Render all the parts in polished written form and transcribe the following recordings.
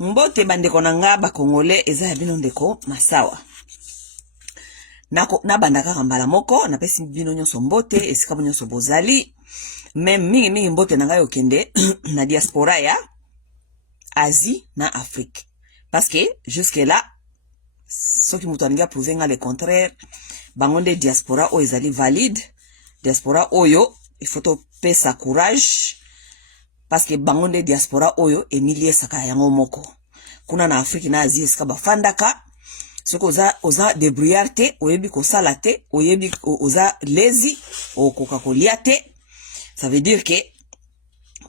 Mbote bandeko nanga ba Congolais eza ya bino ndeko masawa. Na banda kaka mbala moko na pesi bino nyonso mbote esika nyonso bozali. Même mingi mbote nanga yo kende na diaspora ya Asie na Afrique. Parce que jusque là ceux qui m'ont prouvé le contraire, bangonde diaspora o ezali valide. Diaspora oyo il faut to pesa courage. Parce que bangonde diaspora oyo emilie saka yango moko. Kuna na Afrique na Asie sika bafandaka. Soko oza débrouillard te, oyebi ko sala te, oyebi oza lazy, o kokakolia te. Ça veut dire que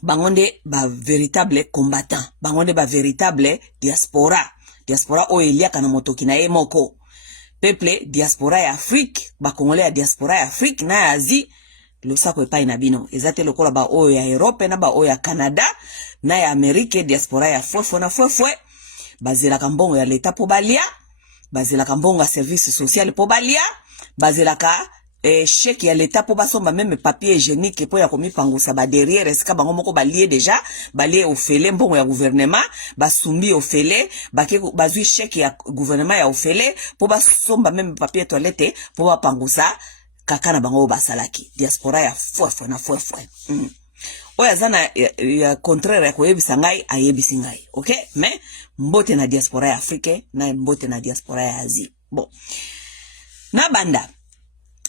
bangonde ba véritable combattant, bangonde ba véritable diaspora. Diaspora oyo eliaka na motoki na ye moko. Peuple diaspora ya Afrique, ba Congolais ya diaspora ya Afrique na Asie. Lo sako epai na bino ezate lokola ba oyo ya Europe na ba oyo ya Canada na ya Amerique diaspora ya fofo na fofo bazela kambongo ya leta po balia bazela kambongo ya service social po balia bazela ka chèque ya leta po basomba même papier hygiénique po ya komipangusa ba derrière esika bango moko balie déjà balie ofele mbongo ya gouvernement basumbi ofele bazui chèque ya gouvernement ya ofele po basomba même papier toilette po bapangusa kaka na bango basalaki diaspora ya fofo na fofo oya zana ya contraire ya koyebisa ngai ayebisi ngai okay mais mbote na diaspora ya Afrique na mbote na diaspora ya Asie bon na banda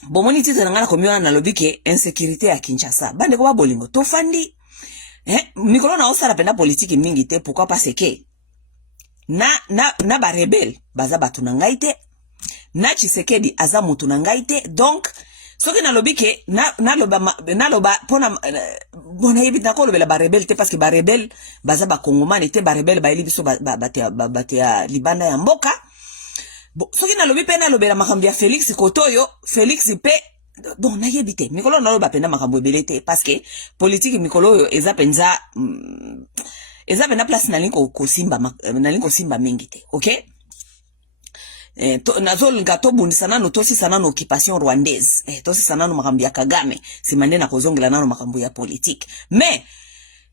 bomoni tite ngana komiona na lobike insécurité ya Kinshasa bande ko ba bolingo to fandi mikolo na osala penda politique mingi te pourquoi parce que na ba rebelle baza batu na ngai te na Tshisekedi aza mutu na ngai te donc soki na lobike na loba pona bona yebita ko lobela ba rebelle te parce que ba rebelle baza ba kongomani te ba rebelle ba elibiso batia libanda ya mboka bon soki na lobi pe na lobela makambo ya Félix Kotoyo Félix pe donc na yebite mikolo na loba penda makambo ebele te parce que politique mikolo yo eza penza place na linko simba mingi te okay nazolinga tobundisa nano tosisa nano occupation rwandaise tosisa nano makambo ya Kagame simande na kozongela nano makambo ya politique mais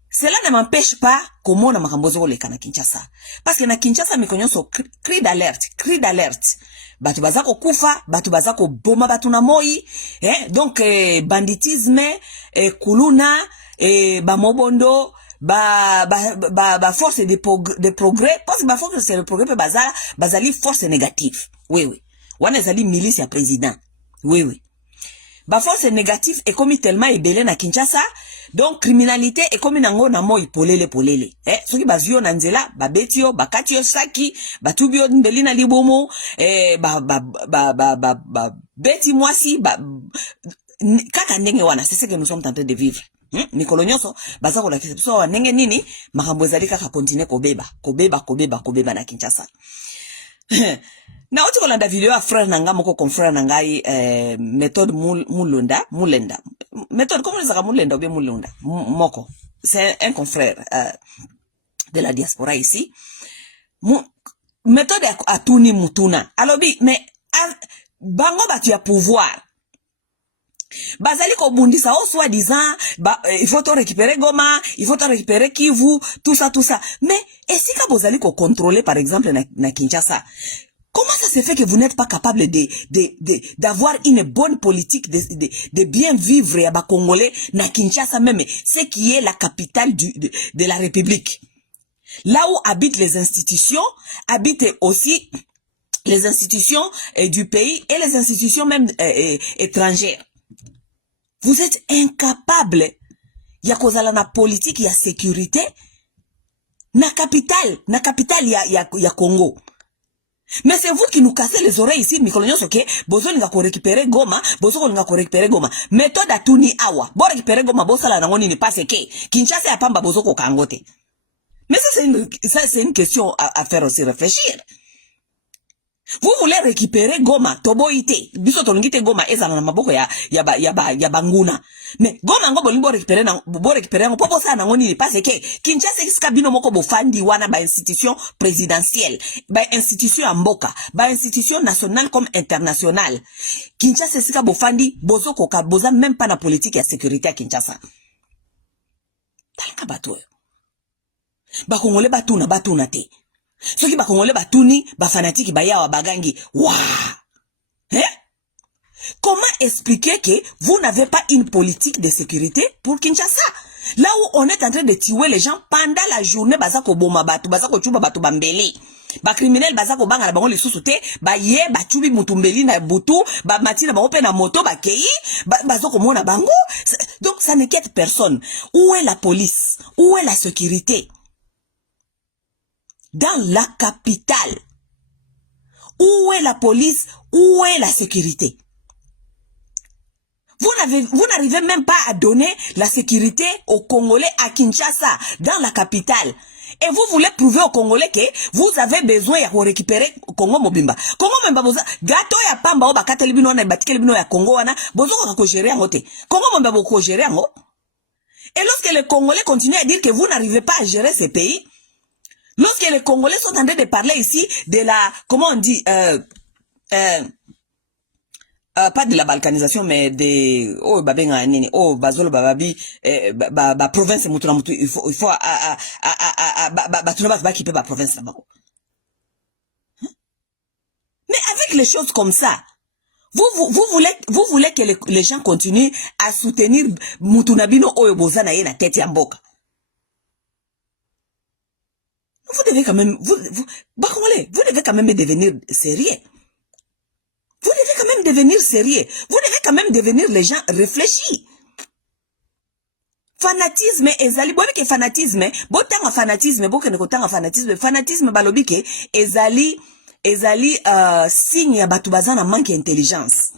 cela ne m'empêche pas komona makambo zoleka na Kinshasa parce que na Kinshasa mikonyoso cri d'alerte batu bazako kufa batu bazako boma batu na moi donc banditisme kuluna bamobondo ba force de progrès parce que ba force de progrès bazali force négative oui wana ezali milice ya président oui ba force négative est comme tellement ebele na Kinshasa donc criminalité est comme nango na moi polele soki bazio na nzela ba betio ba katio saki ba tubio ndelina libomo ba beti mwasi kaka ndenge wana c'est ce que nous sommes en train de vivre mikolo nyonso baza ko lakisa so nenge nini makambo ezali kaka continue kobeba na Kinshasa na oti kolanda video ya frère nanga moko confrère nangai méthode mulenda méthode comment ça mulenda ou bien mulenda moko c'est un confrère de la diaspora ici méthode atuni mutuna alobi mais bango batu ya pouvoir bazali ko bundisa au soi-disant il faut te récupérer Goma, il faut te récupérer Kivu, tout ça mais est-ce que vous allez contrôler par exemple na Kinshasa? Comment ça se fait que vous n'êtes pas capable d'avoir une bonne politique de bien vivre à Congolais na Kinshasa même, ce qui est la capitale de la République. Là où habitent les institutions, habitent aussi les institutions du pays et les institutions même étrangères. Vous êtes incapable ya kozala na politique ya sécurité na capitale ya Congo. Mais c'est vous qui nous cassez les oreilles ici mikolonyo soke bozo linga ko récupérer Goma, méthode atuni awa. Bo récupérer Goma bo sala nango nini parce que Kinshasa ya pamba bozo ko kangote. Mais ça c'est une question à faire aussi réfléchir. Vous voulez récupérer Goma, toboite, biso tolingite Goma ezana na maboko ya banguna. Mais Goma ngo bolimbo récupérer ngo popo sana ngo nini parce que Kinshasa iska bino moko bofandi wana ba institution présidentielle, ba institution ya mboka, ba institution nationale comme internationale. Kinshasa iska bofandi bozo koka boza même pas na politique ya sécurité à Kinshasa. Talaka bato. Ba Congolais batuna te. Soki ba Congolais batuni, ba fanatique ba ya wa bagangi. Wa! Hein? Comment expliquer que vous n'avez pas une politique de sécurité pour Kinshasa? Là où on est en train de tuer les gens pendant la journée, bazako boma batu, bazako chuba batu bambeli. Ba criminel bazako banga na bango lisusu te, ba ye ba chubi mutumbeli na butu, ba matina ba ope na moto ba kei, bazako mona bango. Donc ça n'inquiète personne. Où est la police? Où est la sécurité? Dans la capitale. Où est la police? Où est la sécurité? Vous n'arrivez même pas à donner la sécurité aux Congolais à Kinshasa, dans la capitale. Et vous voulez prouver aux Congolais que vous avez besoin de récupérer Congo Mobimba. Congo Mobimba, gato ya pamba o bakata libino na batike libino ya Congo wana, bozo ko gérer ngote. Congo Mobimba ko gérer ngo. Et lorsque les Congolais continuent à dire que vous n'arrivez pas à gérer ces pays, lorsque les Congolais sont en train de parler ici de la, comment on dit, pas de la balkanisation, mais de babenga nini bazolo bababi province mutuna mutu il faut qui peut province là-bas. Mais avec les choses comme ça, vous voulez que les gens continuent à soutenir mutunabino oyo bozana ye na tête ya mboka. Vous devez quand même vous devez quand même devenir sérieux. Vous devez quand même devenir sérieux. Vous devez quand même devenir les gens réfléchis. Fanatisme ezali bobi ke fanatisme botanga fanatisme bokene kotanga fanatisme balobi ke ezali signe ya batu bazana manque d'intelligence.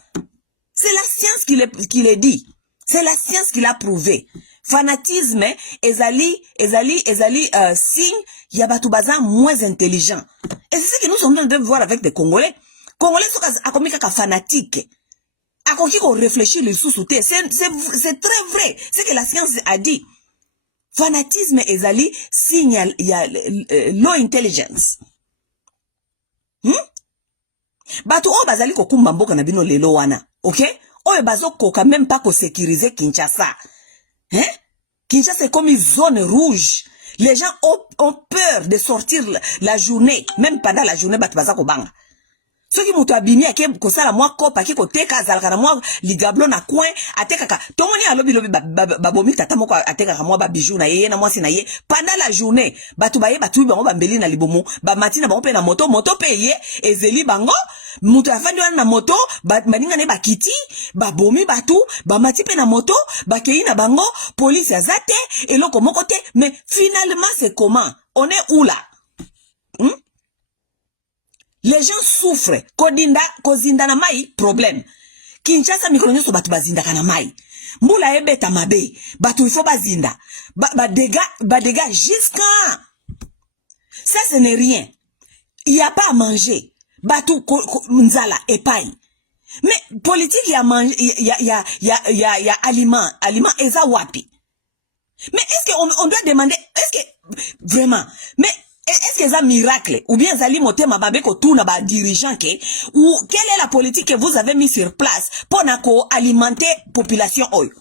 C'est la science qui le dit. C'est la science qui l'a prouvé. Fanatisme ezali signe ya batu bazana moins intelligent. Et c'est ce que nous sommes en train de voir avec des Congolais. Congolais sont à fanatique. À quoi qu'on réfléchit le sous-souté. C'est très vrai. C'est que la science a dit. Fanatisme ezali signe ya low intelligence. Bato o bazali ko kumba mboka na bino lelo wana. OK? O bazo ko quand même pas ko sécuriser Kinshasa. Hein? Kinshasa est comme une zone rouge. Les gens ont peur de sortir la journée, même pendant la journée bato bazako banga. Ce qui mutu abimi ake kosala mwa kopa ki koteka azalaka na mwa ligablo na coin atekaka tomoni alobi babomi tata moko atekaka mwa ba bijou na ye na mwasi na ye pendant la journée batu bango bambeli na libomo ba matina bango pe na moto pe ye ezeli bango mutu afandi wana na moto baninga ne bakiti babomi batu ba mati pe na moto bakei na bango police azate eloko moko te. Mais finalement c'est comment? On est où là? Les gens souffrent. Kozinda na mai, problème. Kinshasa mikolo nyoso batu bazinda kana mai. Mbula ebeta mabe. Batu il faut bazinda. Dégâts jusqu'à. Ça, ce n'est rien. Il n'y a pas à manger. Batu nzala epai. Mais politique, il y a manger, il y a aliment eza wapi. Mais est-ce qu'on doit demander, est-ce que, vraiment, mais, est-ce que c'est un miracle? Ou bien Zali Motema Babeko tourne ba dirigeant ke? Ou quelle est la politique que vous avez mis sur place pour alimenter population oyo?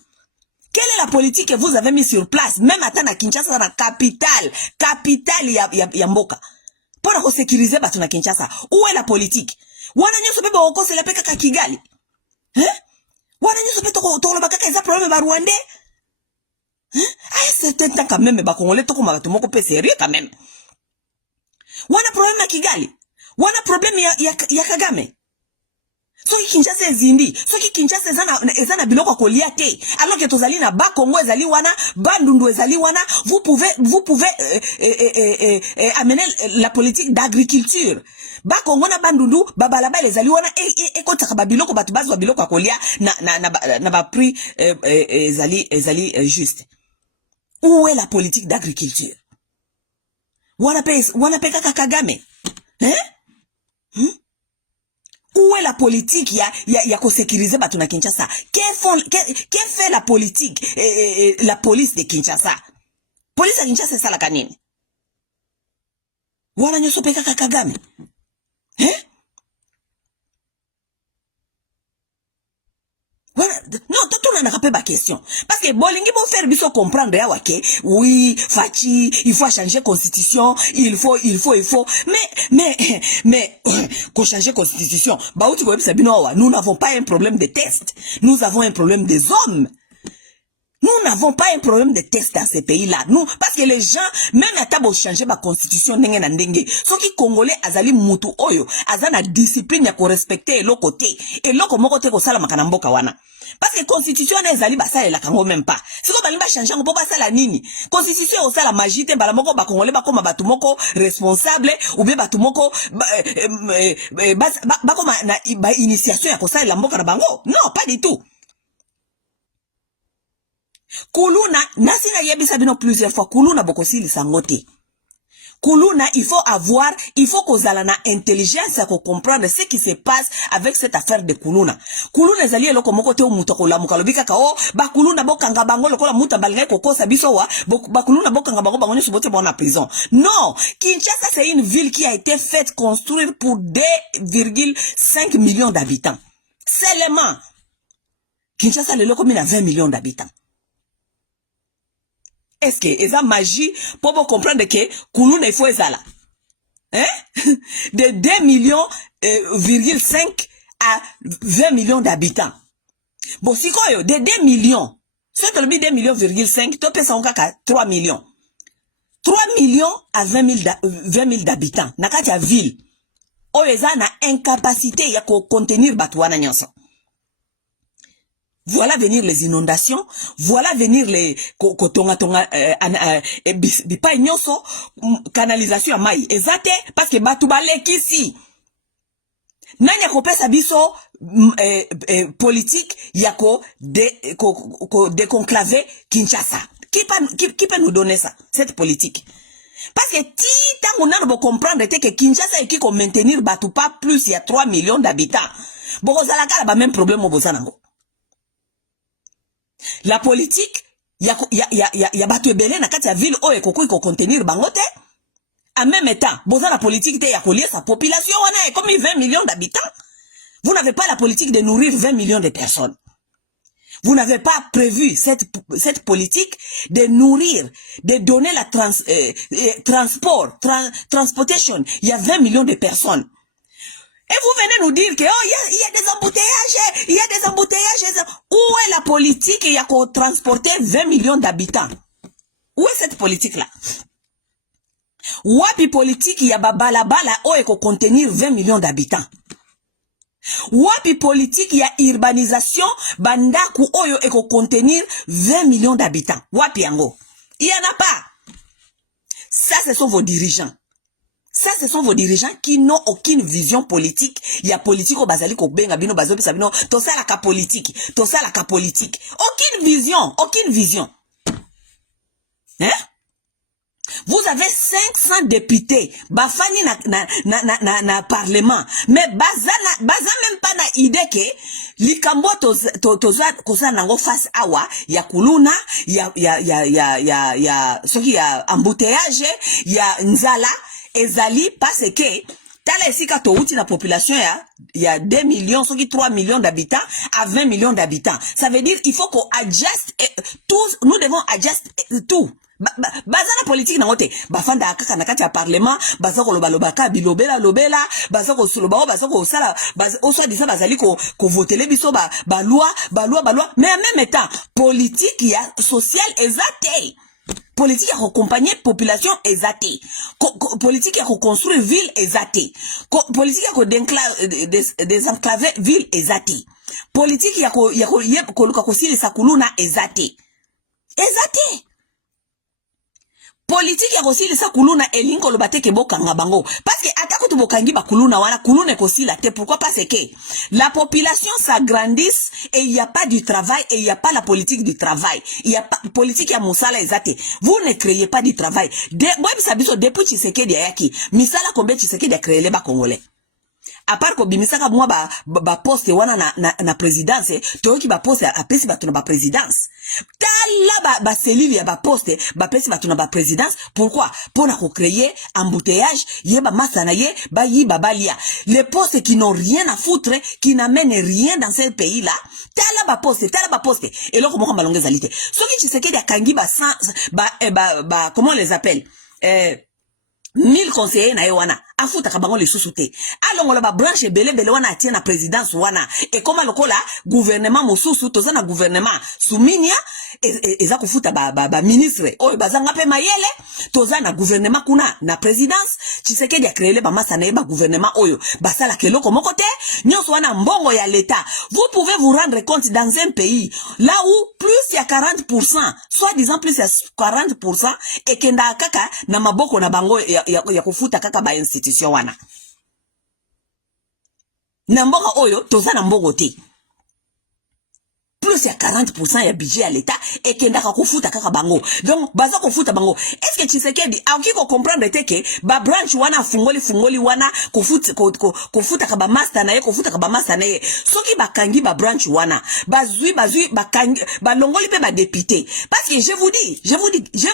Quelle est la politique que vous avez mis sur place? Même à na Kinshasa, na capitale ya mboka. Pour sécuriser batu na Kinshasa. Où est la politique? Wana nyoso bebe oko se la peka ka Kigali. Hein? Wana nyoso bebe toko lo bakaka eza problème ba Rwandais. Hein? Ah, c'est un temps quand même ba Congolais toko ma batu moko pe sérieux quand même. Wana problème na Kigali. Wana problème ya Kagame. Soki Kinshasa ezindi. Soki Kinshasa ezana biloko kolia te. Alors que tozali na ba Congo ezali wana, ba Ndundu ezali wana, vous pouvez amener la politique d'agriculture. Ba Congo na ba Ndundu, ba balaba ezali wana e kotaka ba biloko batu bazwa biloko kolia na ba prix ezali juste. Où est la politique d'agriculture? Wana pe kaka Kagame. Hein? Où est la politique ya ko sécuriser batu na Kinshasa? Que fait la politique la police de Kinshasa? Police à Kinshasa c'est ça la kanini? Wana nyoso pe kaka Kagame. Hein? Voilà. Non, tout n'a pas de question. Parce que Bolingi vont faire biso comprendre ya wake. Oui, Fachi, il faut changer la constitution, il faut. Mais, qu'on change la constitution. Bah, où tu vois, nous n'avons pas un problème de test. Nous avons un problème des hommes. Nous n'avons pas un problème de test dans ces pays-là. Nous, parce que les gens, même à tabo changer ma constitution, n'enge. Ce qui Congolais, azali mutu oyo, azana discipline ya ko respecter l'autre côté. Et l'autre côté, ko sala makanambo kawana. Parce que constitution, azali basa la kango même pas. Si ko balimba changer, on peut pas la nini. Constitution, au la magie, balamoko, ba Congolais, ba koma batumoko responsable, ou bien batumoko, ba initiation ya ko sala mboka na bango. Non, pas du tout. Kuluna, nasinga yebisa bino plusieurs fois, kuluna bokosili sangote. Kuluna, il faut kozala na intelligence pour comprendre ce qui se passe avec cette affaire de kuluna. Kuluna ezali eloko moko te umuto ko lamuka lobika ka o ba kuluna bokanga bango lokola muta balinga kokosa biso wa ba kuluna bokanga bango bango nyoso bote bona prison. Non, Kinshasa c'est une ville qui a été faite construire pour 2,5 millions d'habitants. Seulement Kinshasa le loko mina 20 millions d'habitants. Est-ce que esa magie pour vous comprendre que Kuluna il faut ezala hein de 2 millions 5 à 20 millions d'habitants. Bon si quoi yo de 2 millions c'est le 2 millions 5 to pesa onka 3 millions 3 millions à 20 000 d'habitants na kati ya ville o eza na incapacité ya ko contenir batuana nyonso. Voilà venir les inondations, voilà venir les bipa nyonso canalisation à maï. Ezate parce que batu balek ici. Nanya kopesa biso politique yako déconclaver Kinshasa. Qui peut nous donner ça, cette politique? Parce que ti tango nano comprendre que Kinshasa qui ko maintenir batu pas plus il y a 3 millions d'habitants. Bokozalaka ba même problème au bozanango. La politique, ya batu ebele na kati ya ville o ekoko ko contenir bangote. En même temps, boza la politique te ya kolier sa population wana est comme 20 millions d'habitants. Vous n'avez pas la politique de nourrir 20 millions de personnes. Vous n'avez pas prévu cette politique de nourrir, de donner la transportation. Il y a 20 millions de personnes. Et vous venez nous dire que oh il y a des embouteillages, il y a des embouteillages. Où est la politique qui a transporté 20 millions d'habitants? Où est cette politique là? Wapi politique il y a balabala o eko contenir 20 millions d'habitants? Wapi politique il y a urbanisation bandaku oyo eko contenir 20 millions d'habitants? Wapi yango? Il y en a pas. Ça ce sont vos dirigeants. Ça, ce sont vos dirigeants qui n'ont aucune vision politique. Il y a politique au bazali ko benga bino bazopi sabino. To ça la ka politique. To ça la ka politique. Aucune vision. Aucune vision. Hein? Vous avez 500 députés. Bafani na parlement. Mais baza même pas na idée que likambo toza nango face awa ya kuluna ya soki ya embouteillage ya nzala ezali parce que tala esika to uti la population ya 2 millions soki 3 millions d'habitants à 20 millions d'habitants. Ça veut dire il faut qu'on adjust tous, nous devons adjust tout. Baza la politique na ngote bafanda kaka na kati ya parlement baza ko loba ka bilobela baza ko soloba baza ko sala o soit disa bazali ko votele biso ba loi mais en même temps politique ya social exacte. Politique à accompagner population exacte. Politique à reconstruire ville exacte. Politique à désenclaver ville exacte. Politique à kosili sakuluna exacte. Exacte. Politique ya kosili sa kuluna elinko lobate ke bokanga bango parce que atako to bokangi ba kuluna wana kuluna kosila te. Pourquoi? Parce que la population s'agrandisse et il y a pas du travail et il y a pas la politique du travail. Il y a pas politique ya musala ezate. Vous ne créez pas du travail. Depuis Tshisekedi ayaki misala combien Tshisekedi a créé les ba congolais. à part ko bimisaka moi ba poste wana na présidence toyoki ba poste a pesi bato na ba présidence tala ba cellule ya ba poste ba pesi bato na ba présidence pourquoi pour na créer embouteillage ye ba masana ye ba yi babalia les postes qui n'ont rien à foutre qui n'amènent rien dans ce pays là tala ba poste et là comment balonge zalité soki Tshisekedi akangi comment on les appelle 1000 conseillers na wana afuta kabango le susute alongola ba branche bele wana atie na présidence wana et comme lokola gouvernement mosusu toza na gouvernement suminia eza kufuta ba ministre oyo bazanga pe mayele toza na gouvernement kuna na présidence Tshisekedi a créé ba masa na ba gouvernement oyo basala keloko moko te nyonso wana mbongo ya l'état vous pouvez vous rendre compte dans un pays là où plus il y a 40% soit disant plus il y a 40% et kenda kaka na maboko na bango ya kufuta kaka ba institution wana na mboka oyo toza na mbongo te plus ya 40% ya budget à l'état et kenda ka kufuta kaka bango donc baza kufuta bango est-ce que Tshisekedi aoki ko comprendre teke ba branch wana fungoli wana kufuta ka ba master na ye kufuta ka ba master na ye soki bakangi ba branch wana bazui bakangi ba longoli pe ba député parce que je vous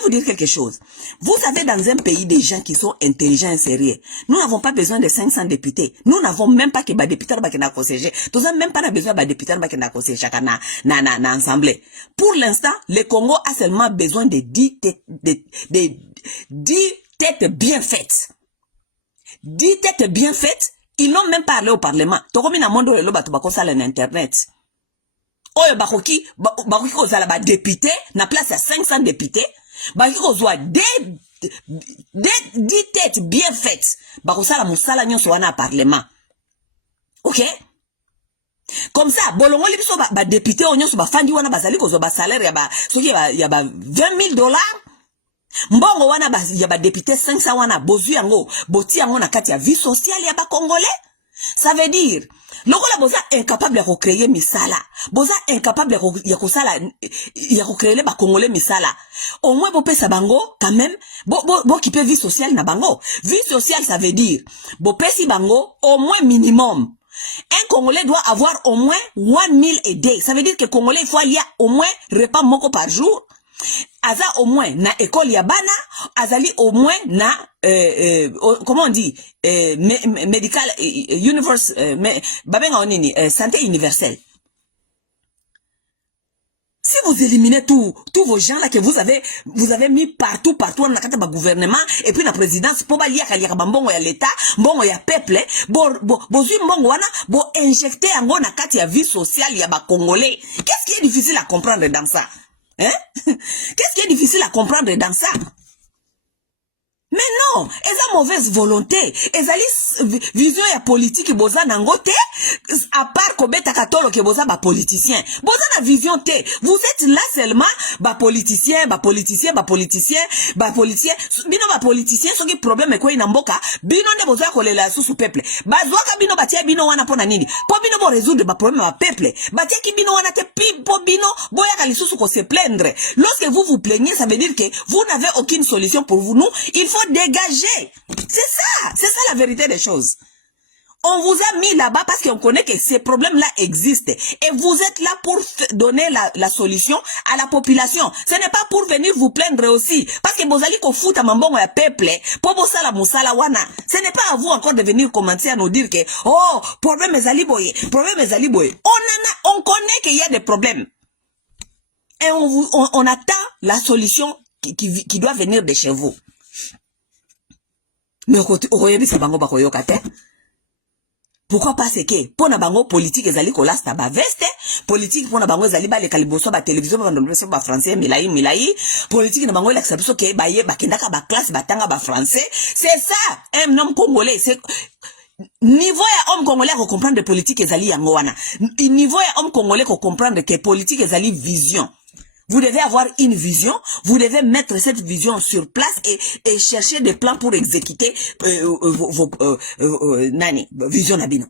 dire quelque chose vous savez dans un pays des gens qui sont intelligents et sérieux nous n'avons pas besoin de 500 députés nous n'avons même pas que ba député ba kena conseiller nous n'avons même pas besoin ba député ba kena conseiller chacun na assemblée. Pour l'instant, le Congo a seulement besoin de 10 têtes bien faites. 10 têtes bien faites, ils n'ont même pas parlé au Parlement. Tokomi na mondo lelo bato bako sala na internet. Oyo bakoki ko sala ba député na place à 500 députés, bakoki ko zwa 10 têtes bien faites. Bako sala musala nyonso wana Parlement. OK? Comme ça, bolongo li biso ba député onyoso ba fandi wana bazali ko zo ba salaire ya ba soki ya ba $20,000 mbongo wana ba ya ba député 500 wana bozu yango boti yango na kati ya vie sociale ya ba congolais ça veut dire lokola boza incapable ya créer misala boza incapable ya kusala ya créer ba congolais misala au moins bo pesa bango quand même bo qui peut vie sociale na bango vie sociale ça veut dire bo pesi bango au moins minimum. Un Congolais doit avoir au moins 1 meal a day. Ça veut dire que Congolais, il faut aller au moins repas moko par jour. Aza au moins na école ya bana, azali au moins na comment on dit medical universe babenga onini santé universelle. Si vous éliminez tous vos gens là que vous avez mis partout dans le gouvernement et puis la présidence pour balia kaliaka mbongo ya l'état, mbongo ya peuple, bozu mbongo wana bo injecter yango na kati ya vie sociale ya ba congolais. Qu'est-ce qui est difficile à comprendre dans ça? Hein? Qu'est-ce qui est difficile à comprendre dans ça? Mais non, eza mauvaise volonté, ezali vision ya politique boza nangote, à part kobeta katolo ke boza ba politicien. Boza na vision te. Vous êtes là seulement ba politicien, bino ba politicien soki problème ko ina mboka, bino nde boza kolela susu peuple. Bazwaka bino batia bino wana pona nini? Po bino bo résoudre ba problème ba peuple. Batia ki bino wana te po bino boya ka lisusu ko se plaindre. Lorsque vous vous plaignez, ça veut dire que vous n'avez aucune solution pour vous. Nous, il faut dégager. C'est ça la vérité des choses. On vous a mis là-bas parce qu'on connaît que ces problèmes-là existent. Et vous êtes là pour donner la solution à la population. Ce n'est pas pour venir vous plaindre aussi. Parce que vous allez fout à mambongo ya peuple. Pour vous sala musala wana. Ce n'est pas à vous encore de venir commencer à nous dire que, oh, problème est aliboye. On connaît qu'il y a des problèmes. Et on attend la solution qui doit venir de chez vous. Mais pourquoi pas c'est que pour na bango politique ezali kolasta ba veste politique pour na bango ezali ba le kaliboso ba télévision ba ndoloso ba français milai politique na bango la sabiso ke ba ye ba kendaka ba classe batanga ba français c'est ça un homme congolais c'est niveau ya homme congolais ko comprendre politique ezali yango wana niveau ya homme congolais ko comprendre que politique ezali vision. Vous devez avoir une vision, vous devez mettre cette vision sur place et chercher des plans pour exécuter vos vision nabino.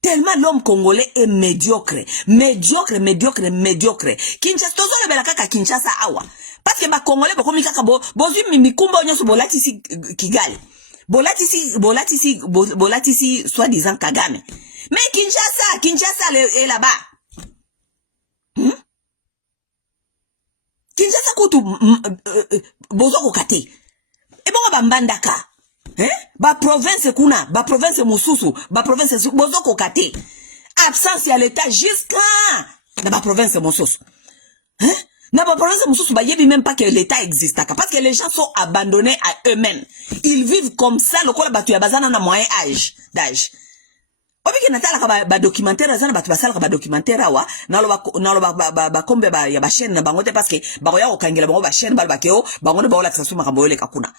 Tellement l'homme congolais est médiocre. Kinshasa, tozo le belaka Kinshasa awa. Parce que ba Congolais ba komi kaka bozui mikumba nyonso bolatisi Kigali. Bolatisi soi-disant Kagame. Mais Kinshasa est là-bas. Kinshasa kutu bozoko kate. Et bon ba mbandaka. Ba province kuna, ba province mususu, ba province bozoko kate. Absence à l'état jusqu'à dans ba province mususu. Dans ba province mususu ba yebi même pas que l'état existe parce que les gens sont abandonnés à eux-mêmes. Ils vivent comme ça lokola batu ya bazana na moyen d'âge. Obiki natala ba documentaire zana batu basala ba documentaire wa nalo ba kombe ba ya ba chaîne na bangote parce que ba koya okangela bango ba chaîne ba keo bango ba ola tsasu makambo yole kakuna.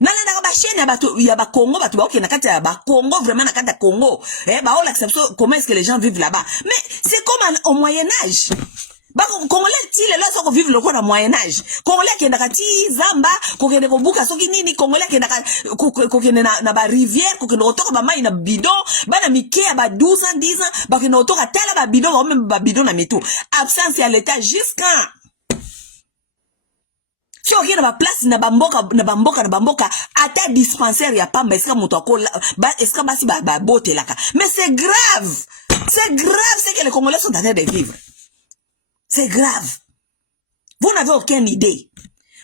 Nalanda ba chaîne ya batu ya ba Congo batu ba okena kati ya ba Congo vraiment na kati ya Congo ba ola tsasu comment est-ce que les gens vivent là-bas. Mais c'est comme au Moyen Âge. Ba Congolais ti le là soko vivre le quoi na Moyen Âge. Congolais qui ndaka ti zamba ko kende ko buka soki nini Congolais qui ndaka ko kende na ba rivière ko kende otoka ba mai na bidon bana mike ya ba 12 ans 10 ans ba kende otoka tala ba bidon ba même ba bidon na mitu. Absence à l'état jusqu'à si on vient na ba place na bamboka ata dispensaire ya pamba eska muto akola ba eska basi ba bote laka. Mais c'est grave c'est que les Congolais sont en train de vivre. C'est grave. Vous n'avez aucune idée.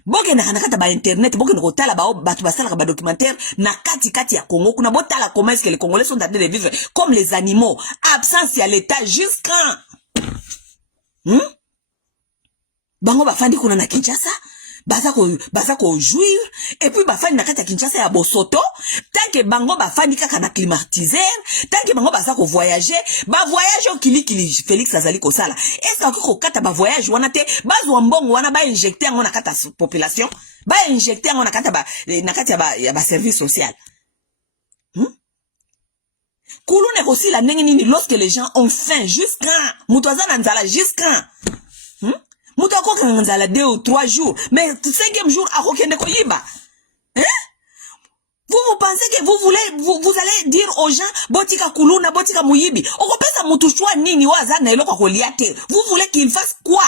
Boke na kanakata ba internet, boke na kotala ba batu basala ba documentaire na kati ya Congo kuna botala comment est-ce que les Congolais sont en train de vivre comme les animaux, absence à l'état jusqu'à bango bafandi kuna na Kinshasa baza ko jouir et puis bafandi na kati ya Kinshasa ya bosoto tant que bango bafandi kaka na climatiseur tant que bango baza ko voyager ba voyage au kili Félix azali ko sala est-ce que ko kata ba voyage wana te bazwa mbongo wana ba injecter ngo na kata population ba injecter ngo na kata ba service social kulune ko sila ndenge nini lorsque les gens ont faim jusqu'à mutoza na nzala jusqu'à Mouto akoka nzala 2 ou 3 jours. Mais 5e jour, akokende ko yiba. Vous pensez que vous allez dire aux gens, botika kuluna, botika muyibi. Okopesa mutu chwa nini waza na eloko koliate. Vous voulez qu'il fasse quoi?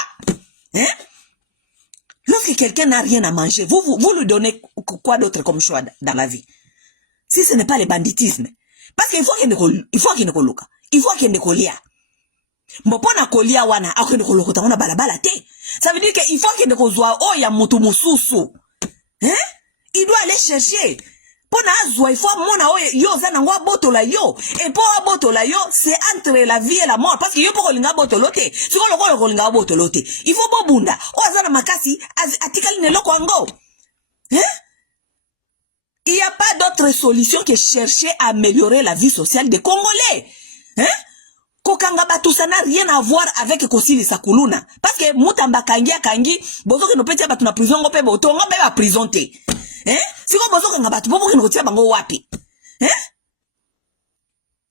Lorsque quelqu'un n'a rien à manger, vous lui donnez quoi d'autre comme choix dans la vie? Si ce n'est pas le banditisme. Parce qu'il faut qu'il ne koluka. Il faut qu'il ne kolia. Mbopona kolia wana akende kolokota wana balabala te. Ça veut dire qu'il faut que kozwa o ya mutu mususu. Il doit aller chercher. Pona azwa il faut mona o yo zana ngwa botola yo. Et pour botola yo, c'est entre la vie et la mort parce que yo poko linga botolote. Siko loko linga botolote. Il faut bobunda. O zana makasi atikali ne loko ngo. Il n'y a pas d'autre solution que chercher à améliorer la vie sociale des Congolais. Kokanga batu ça n'a rien à voir avec Kosili Sakuluna. Parce que Moutamba kangi, bozo ke no peti batu na prison ngope boto ngope ba prison te. Siko bozo kanga batu bobo ke no tia bango wapi.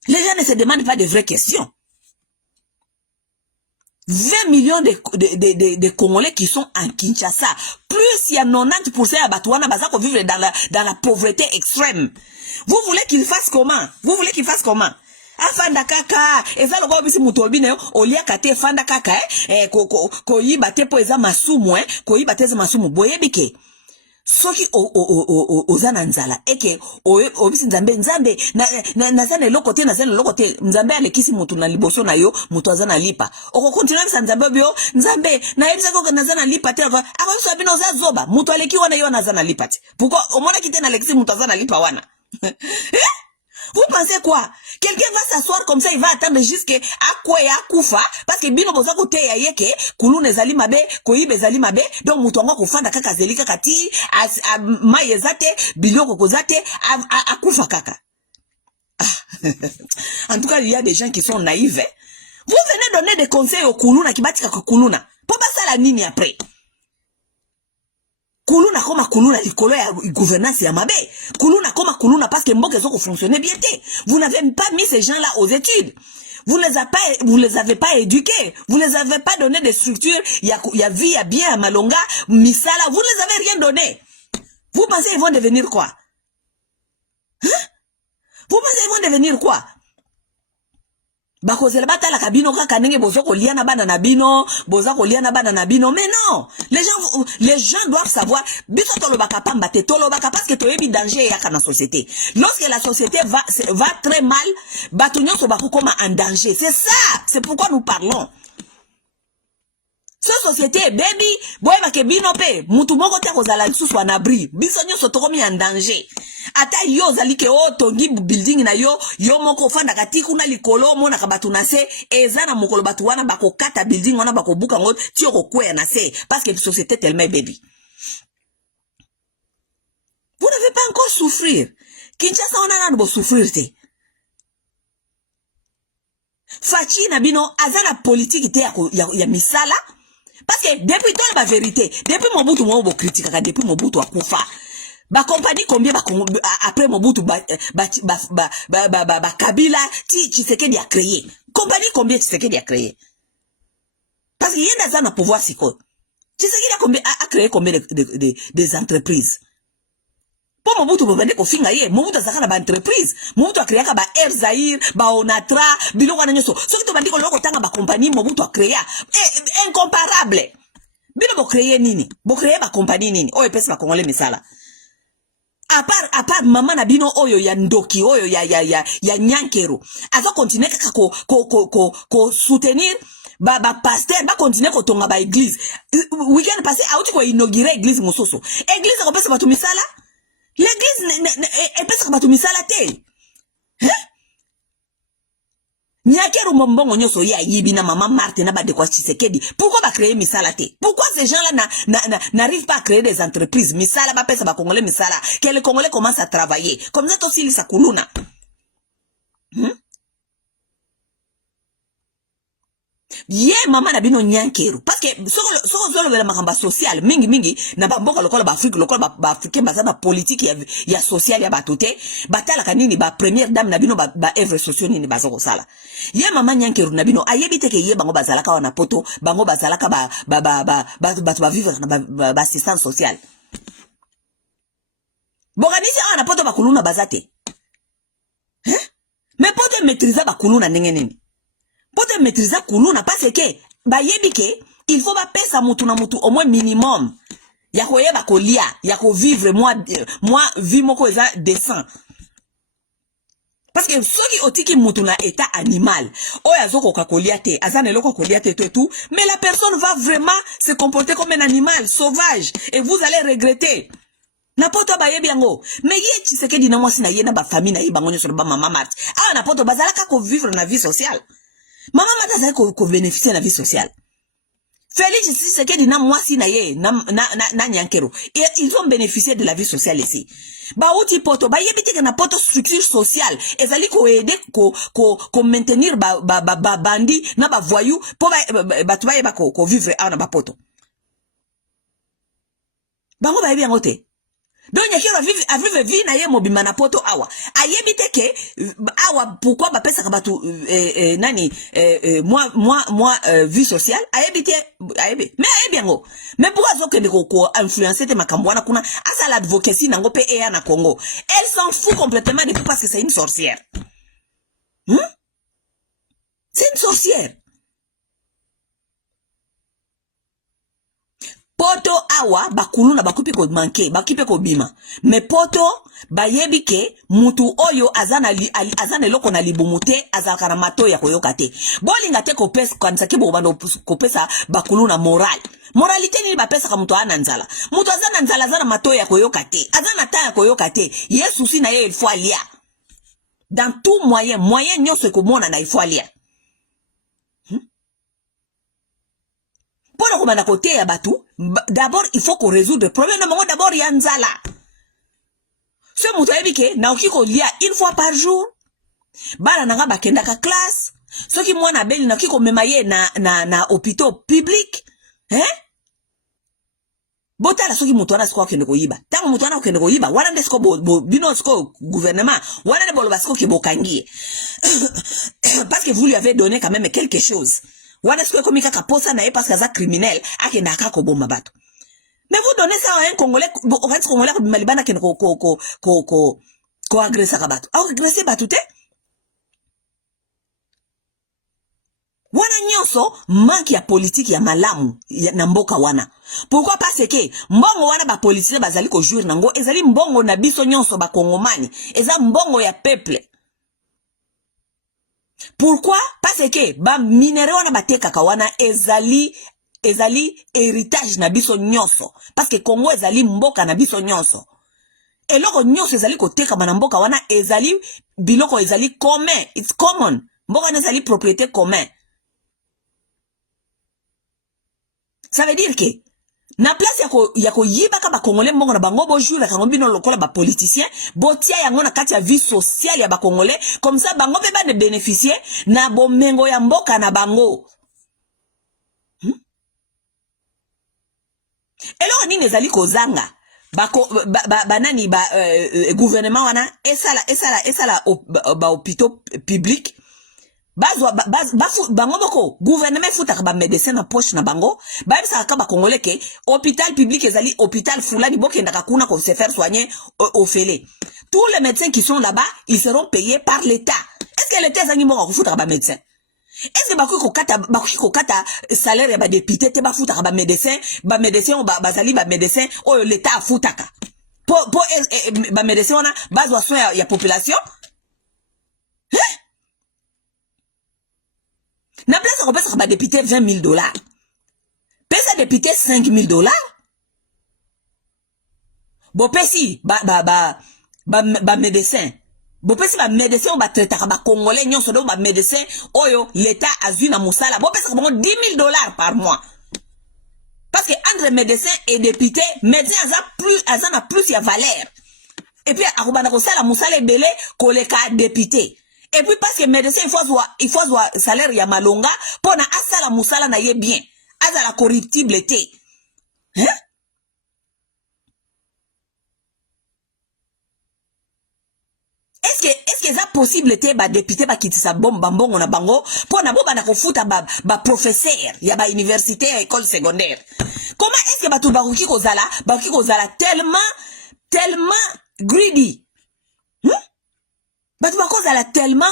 Les gens ne se demandent pas de vraies questions. 20 millions de Congolais qui sont en Kinshasa. Plus il y a 90% à Batouana Bazako vivre dans la pauvreté extrême. Vous voulez qu'ils fassent comment? Afanda kaka eza loko bisi mutolbine olia kate fanda kaka ko yiba te po eza masumu ko yiba te eza masumu boyebike soki ozana nzala eke obisi nzambe na zana lokote nzambe alekisi mutu na liboso na yo mutu azana lipa oko continue bisa nzambe bio nzambe na yebisa ko na zana lipa te ako so bino za zoba mutu aleki wana yo na zana lipa te pourquoi omona kite na lekisi mutu azana lipa wana Vous pensez quoi? Quelqu'un va s'asseoir comme ça, il va attendre jusqu'à quoi ya kufa parce que bino boza ko te ya yeke kulune zali mabe koyibe zali mabe donc mutongo ko fanda kaka zelika kati mayezate biloko kozate akufa kaka. En tout cas, il y a des gens qui sont naïfs. Vous venez donner des conseils au kuluna qui batika ko kuluna. Pour pas ça la nini après. Kuluna koma kuluna likolo ya gouvernance ya mabe. Kuluna koma kuluna parce que mboke zoko fonctionner bien te. Vous n'avez pas mis ces gens-là aux études. Vous les avez pas éduqués. Vous les avez pas donné des structures. Il y a vie, il y a bien, à Malonga, Misala. Vous les avez rien donné. Vous pensez qu'ils vont devenir quoi? Vous pensez qu'ils vont devenir quoi? bakozela batala kabino kaka ndenge bozoko liana bana na bino, bozako liana bana na bino. Mais non, les gens doivent savoir biso tolobaka pamba te tolobaka parce que toyebi danger yaka na société. Lorsque la société va très mal, bato nyonso bakokoma en danger. C'est ça, c'est pourquoi nous parlons. Cette société, baby, boy bake bino pe, mutu moko te kozala lisusu en abri. Biso nyonso tokomi en danger. Ata yo zali ke o tongi building na yo moko fanda katiku na likolo mona kabatu na se, eza na mokolo batu wana bako kata building wana bako buka ngot, ti oko kwe na se, parce que la société tellement baby. Vous n'avez pas encore souffrir. Kinshasa on a bo souffrir te. Fachi na bino azana politique te ya misala. Parce que depuis toute la vérité, depuis Mobutu mo bo critique depuis Mobutu akufa. Ba compagnie combien après Mobutu Kabila Tshisekedi a créé. Compagnie combien Tshisekedi a créé. Parce qu'il y a dans un pouvoir siko. Tshisekedi a créé combien des entreprises. Pour Mobutu bobende ko finga ye, Mobutu azaka ba entreprise, Mobutu a créé ba Air Zaïre, ba Onatra, biloko na nyoso. Ce qui to bandi ko loko tanga ba compagnie Mobutu a créé, incomparable. Bino bo créer nini? Bo créer ba compagnie nini? Oyo pesa ba Congolais misala. À part maman na bino oyo ya ndoki oyo ya nyankero. Aza continuer kaka ko soutenir ba pasteur ba continuer ko tonga ba église. Weekend passé auti ko inaugurer église mososo. Église ko pesa ba to misala? L'église est pas comme misala te. Hein? Nyakero mombongo nyoso ya yibi na maman Marthe na ba de kwa Tshisekedi. Pourquoi ba créer misala te? Pourquoi ces gens-là n'arrivent pas à créer des entreprises? Misala ba pesa ba Congolais misala. Que les Congolais commencent à travailler. Comme ça aussi sa kuluna. Ye mama na bino nyankero parce que soko zolo vela makamba social mingi na bamboka lokola ba Afrique lokola ba africain bazana politique ya social ya batote batala kanini ba première dame na bino ba œuvre sociale ni bazoko sala ye mama nyankero na bino ayebite ke ye bango bazalaka wana poto bango bazalaka ba vivre na ba assistance sociale boganisi ana poto bakuluna bazate hein mais poto maîtriser bakuluna ndenge nini Pote maîtriser kuluna parce que ba yebike il faut ba pesa mutu na mutu au moins minimum ya koyeba kolia ya ko vivre moi vie moko eza décent parce que soki otiki mutu na état animal oya zoko kolia te azana eloko kolia te tout mais la personne va vraiment se comporter comme un animal sauvage et vous allez regretter na poto ba yebi yango mais ye Tshisekedi na mwasi na ye na ba famille na ye bango nyoso ba mama Marthe na poto bazalaka ko vivre na vie sociale. Maman mata ko bénéficier de la vie sociale. Félix Tshisekedi na mwasi na ye na nyankero. Ils ont bénéficié de la vie sociale ici. Ba uti poto ba yebite na poto structure sociale ezali ko aider ko maintenir ba bandi na ba voyou po ba tuba yeba ko vivre na ba poto. Bango ba yebi yango te. Donc nyakero a vivre vie na ye mobima na poto awa ayebite ke awa pourquoi ba pesa ka batu nani moi vie sociale ayebite ayebe mais ayebiango mais pourquoi zokende ko influencer te makambo wana kuna asa l'advocacy nango pe eya na Congo elle s'en fout complètement depuis parce que c'est une sorcière c'est une sorcière. Poto awa bakuluna bakupi ko manke bakipe ko bima mais poto bayebi ke mutu oyo azana eloko na libumute azalaka na mato ya koyoka te bolinga te ko pesa kanisa ke bobando ko pesa bakuluna moralité ni ba pesa ka mutu ana nzala mutu azana nzala azana mato ya koyoka te azana ta ya koyoka te Yesu si na ye il faut alia dans tout moyen nyoso ko mona na il faut alia pour komanda côté ya batu d'abord il faut qu'on résoudre le problème de mongo d'abord ya nzala ce mutu ayebike na okiko lia une fois par jour bana nanga bakenda ka classe soki mwana beli na okiko mema ye na hôpital public botala soki mutu wana siko kende ko yiba tango mutu wana kende ko yiba wana ndesko bino siko gouvernement wana ne boloba siko ke bokangie parce que vous lui avez donné quand même quelque chose. Wana siko komika kaposa na ye parce que za criminel akenda akako bomba bato. Mais vous donnez ça à un Congolais, au fait Congolais comme Malibana qui ko agresser bato. A agresser bato te? nyonso manque ya politique ya malamu na mboka wana. Pourquoi? Parce que mbongo wana ba politicien bazali ko jouer nango ezali mbongo na biso nyonso ba kongomani, eza mbongo ya peuple. Pourquoi? Parce que ba minere wana batekaka wana ezali héritage na biso nyonso. Parce que Congo ezali mboka na biso nyonso. Eloko nyonso ezali koteka na mboka wana ezali biloko ezali commun, it's common. Mboka wana ezali propriété commun. Ça veut dire que na place yako yibaka ba congolais mbongo na bango bojura kango bino lokola ba politicien botia yango na kati ya vie sociale ya ba congolais comme ça bango be ba de bénéficier na bomengo ya mboka na bango. Eloko nini ezali kozanga banani gouvernement wana esala ba hôpitaux publics bango boko gouvernement futaka ba médecin na poche na bango ba bisa ka ba congolais ke hôpital public ezali hôpital fulani bokendaka kuna ko se faire soigner au félé. Tous les médecins qui sont là-bas ils seront payés par l'état. Est-ce que l'état zangi mboko futaka ba médecin? Est-ce que bakuki kokata salaire ya ba député te ba futaka ba médecin bazali ba médecin oyo l'état futaka po ba médecin ona bazwa soin ya population? Na place ko pesa ba député $20,000. Pesa député $5,000. Bo pesi ba médecin. Bo pesi ba médecin ba traitaka ba congolais nyonso do ba médecin oyo l'état azui na musala. Bo pesa ko $10,000 par mois. Parce que entre médecin et député, médecin azana plus ya valeur. Et puis akobana ko sala musala belé koleka député. Et puis parce que médecin il faut voir salaire ya malonga pona asala musala na ye bien. Azala corruptible te. Hein? Est-ce que ça possible te ba député ba kitisa bomba mbongo na bango pona boba na kofuta ba professeur ya ba université ya école secondaire. Comment est-ce que ba tout baruki kozala tellement greedy? Batu bakozala tellement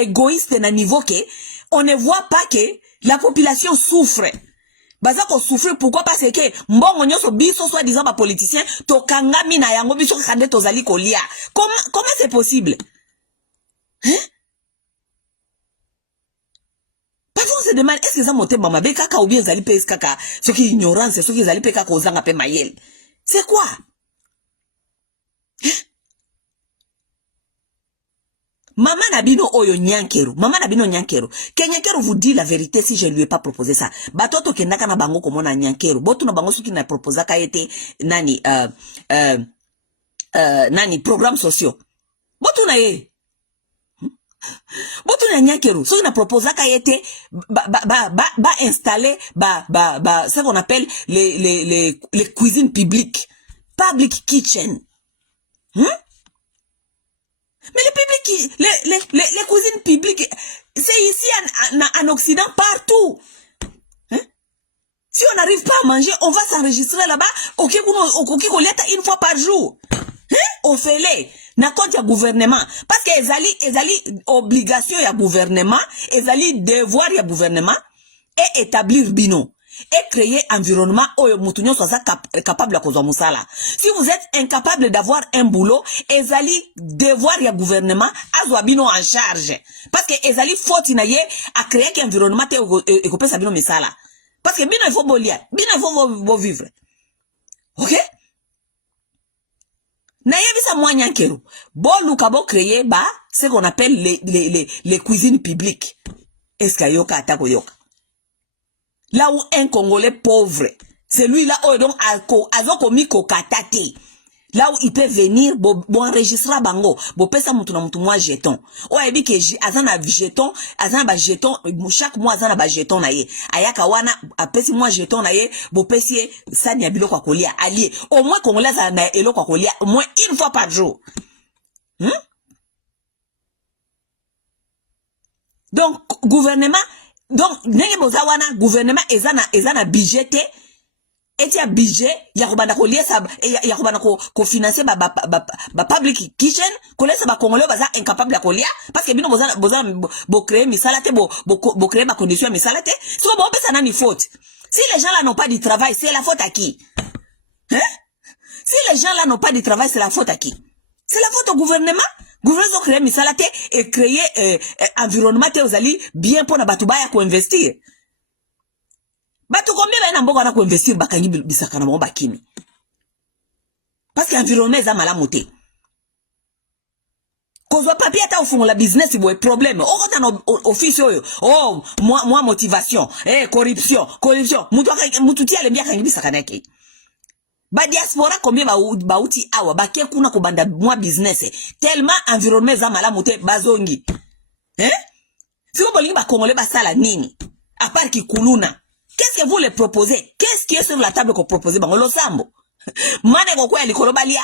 égoïste na niveau que on ne voit pas que la population souffre. Baza ko souffre pourquoi? Parce que mbongo nyonso biso soit disant ba politicien to kangami na yango biso kande tozali kolia. Comment c'est possible? Hein? Parfois on se demande est-ce que ça monte mama be kaka ou bien zali pe kaka ce qui ignorance ce qui zali pe kaka ozanga pe mayel. C'est quoi? Hein? Maman Nabino oyo nyankero. Maman Nabino nyankero. Nyankero vous dit la vérité si je lui ai pas proposé ça. Batoto kendaka na bango komona nyankero. Botu na bango suki na proposa ka ete nani programme sociaux. Botu na ye. Botu na nyankero. Suki na proposa ka ete installer ce qu'on appelle les cuisines publiques. Public kitchen. Mais les cuisines publiques, c'est ici en Occident, partout. Hein? Si on n'arrive pas à manger, on va s'enregistrer là-bas, au une fois par jour. Hein? On fait les. Na compte ya gouvernement. Parce que ezali obligation ya gouvernement, ezali devoir ya gouvernement, et établir bino. Et créer environnement où mutunyo soit capable de kozwa musala. Si vous êtes incapable d'avoir un boulot, ezali devoir ya gouvernement azwa bino en charge. Parce que ezali faute na ye à créer un environnement et couper sa bino misala. Parce que bino il faut bolia, bino il faut vivre. OK? Na yebisa mwanya nkero. Bo lukabo créer ce qu'on appelle les cuisines publiques. Est-ce que yoka atako yoka? Là où un Congolais pauvre, celui-là où donc azoko miko katate. Là où il peut venir, bon enregistrer bango, bon pesa mutu na mutu moi jeton. O ebi ke azana jeton, chaque mois azana ba jeton na ye. Ayaka wana apesi moi jeton na ye, bo pesi sani ya biloko kolia allié. Au moins Congolais azana eloko kolia au moins une fois par jour. Donc gouvernement donc nenge bozawana gouvernement ezana budgété etia budget ya kobanda ko liesa ya kobanda ko financer ba public kitchen ko lesa ba congolais baza incapable ya kolia parce que bino bo créer misala te bo créer ba condition misala te so bo pesa nani faute si les gens là n'ont pas de travail c'est la faute à qui hein si les gens là n'ont pas de travail c'est la faute à qui c'est la faute au gouvernement gouvernement créer misala te et créer environnement te ozali bien pour na batuba ya ko investir. Bato combien ba na mboko na ko investir bakangi bisaka na mo bakini parce que environnement za malamu te kozwa papier ata ofungola business boy problème okota na office oyo oh moi motivation corruption mutu ti ale mbia kangi bisaka na ke ba diaspora combien ba uti awa bake kuna ko banda moi business tellement environnement za malamu te bazongi siko bolingi ba congolais basala nini à part ki kuluna. Qu'est-ce que vous les proposez? Qu'est-ce qui est sur la table qu'on propose? Bangolo sambo. Mane ko kwa likolo balia.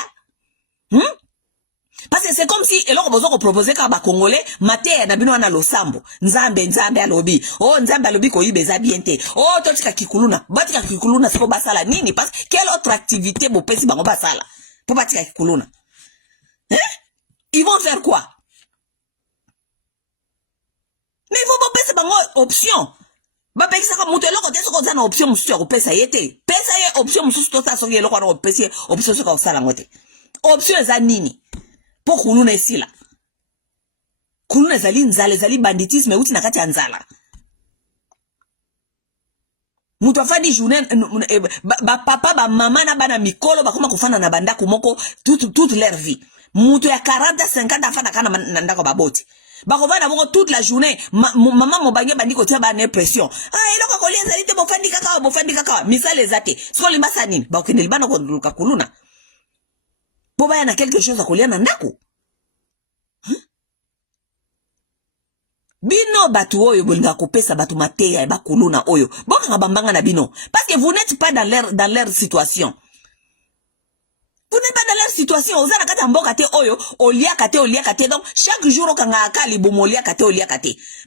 Parce que c'est comme si eloko bozo ko proposer ka ba congolais mate na bino na lo sambo. Nzambe alobi. Oh nzambe alobi ko yibeza biente. Oh totika kikuluna. Batika kikuluna siko basala nini? Parce que quelle autre activité bo pesi bango basala? Pour batika kikuluna. Ils vont faire quoi? Mais ils vont pesi bango option. Ba pekisa ka mutu eloko te soko za na option mususu ya kopesa yete pesa ye option mususu to sa soki eloko na kopesa option soka osala ngote option eza nini po kuluna esila kuluna zali banditisme uti na kati ya nzala mutu afandi journée ba papa ba mama na bana mikolo bakoma kufana na bandako moko toute leur vie mutu ya 40 50 afana kana na ndako baboti bakovana bongo toute la journée maman mobange bandi ko tia ba ne pression eloko ko lienza lite bofandi kaka misale ezate so limbasa nini ba okende libana ko luka kuluna po ba na quelque chose ko liana ndako bino batu oyo bolinga kopesa batu mateya e ba kuluna oyo boka bambanga na bino parce que vous n'êtes pas dans leur situation. Vous n'êtes pas dans leur situation. Oza na kata mboka te oyo, olia kate. Donc, chaque jour, okanga akali bomolia kate.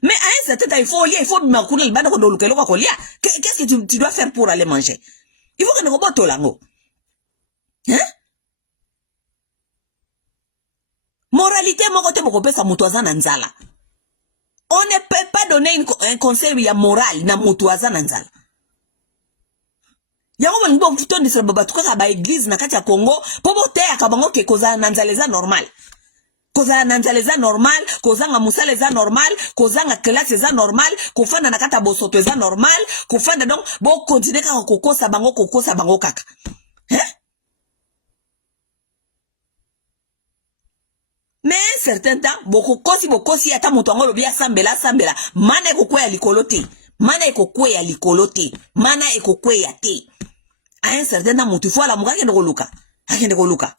Mais à un certain temps, il faut makuna le bana kondo lukelo kwa lia. Qu'est-ce que tu dois faire pour aller manger? Il faut que nous roboto lango. Moralité, mokote mokopesa mutuaza na nzala. On ne peut pas donner un conseil ya moral na mutuaza na nzala. Yango bango futon de baba tuka ba église na kati ya Congo pobo te akabango ke koza nanzaleza normal. Koza nanzaleza normal, kozanga musaleza normal, kozanga classe za normal, kofanda na kata bosoto za normal, kofanda donc bo continuer ka kokosa bango kaka. Mais un certain temps bokosi ata mutu ngolo bia sambela mana ekokwe ya likolote. Mana ekokwe ya te. À un certain temps, mutu fwa la muka akende koluka.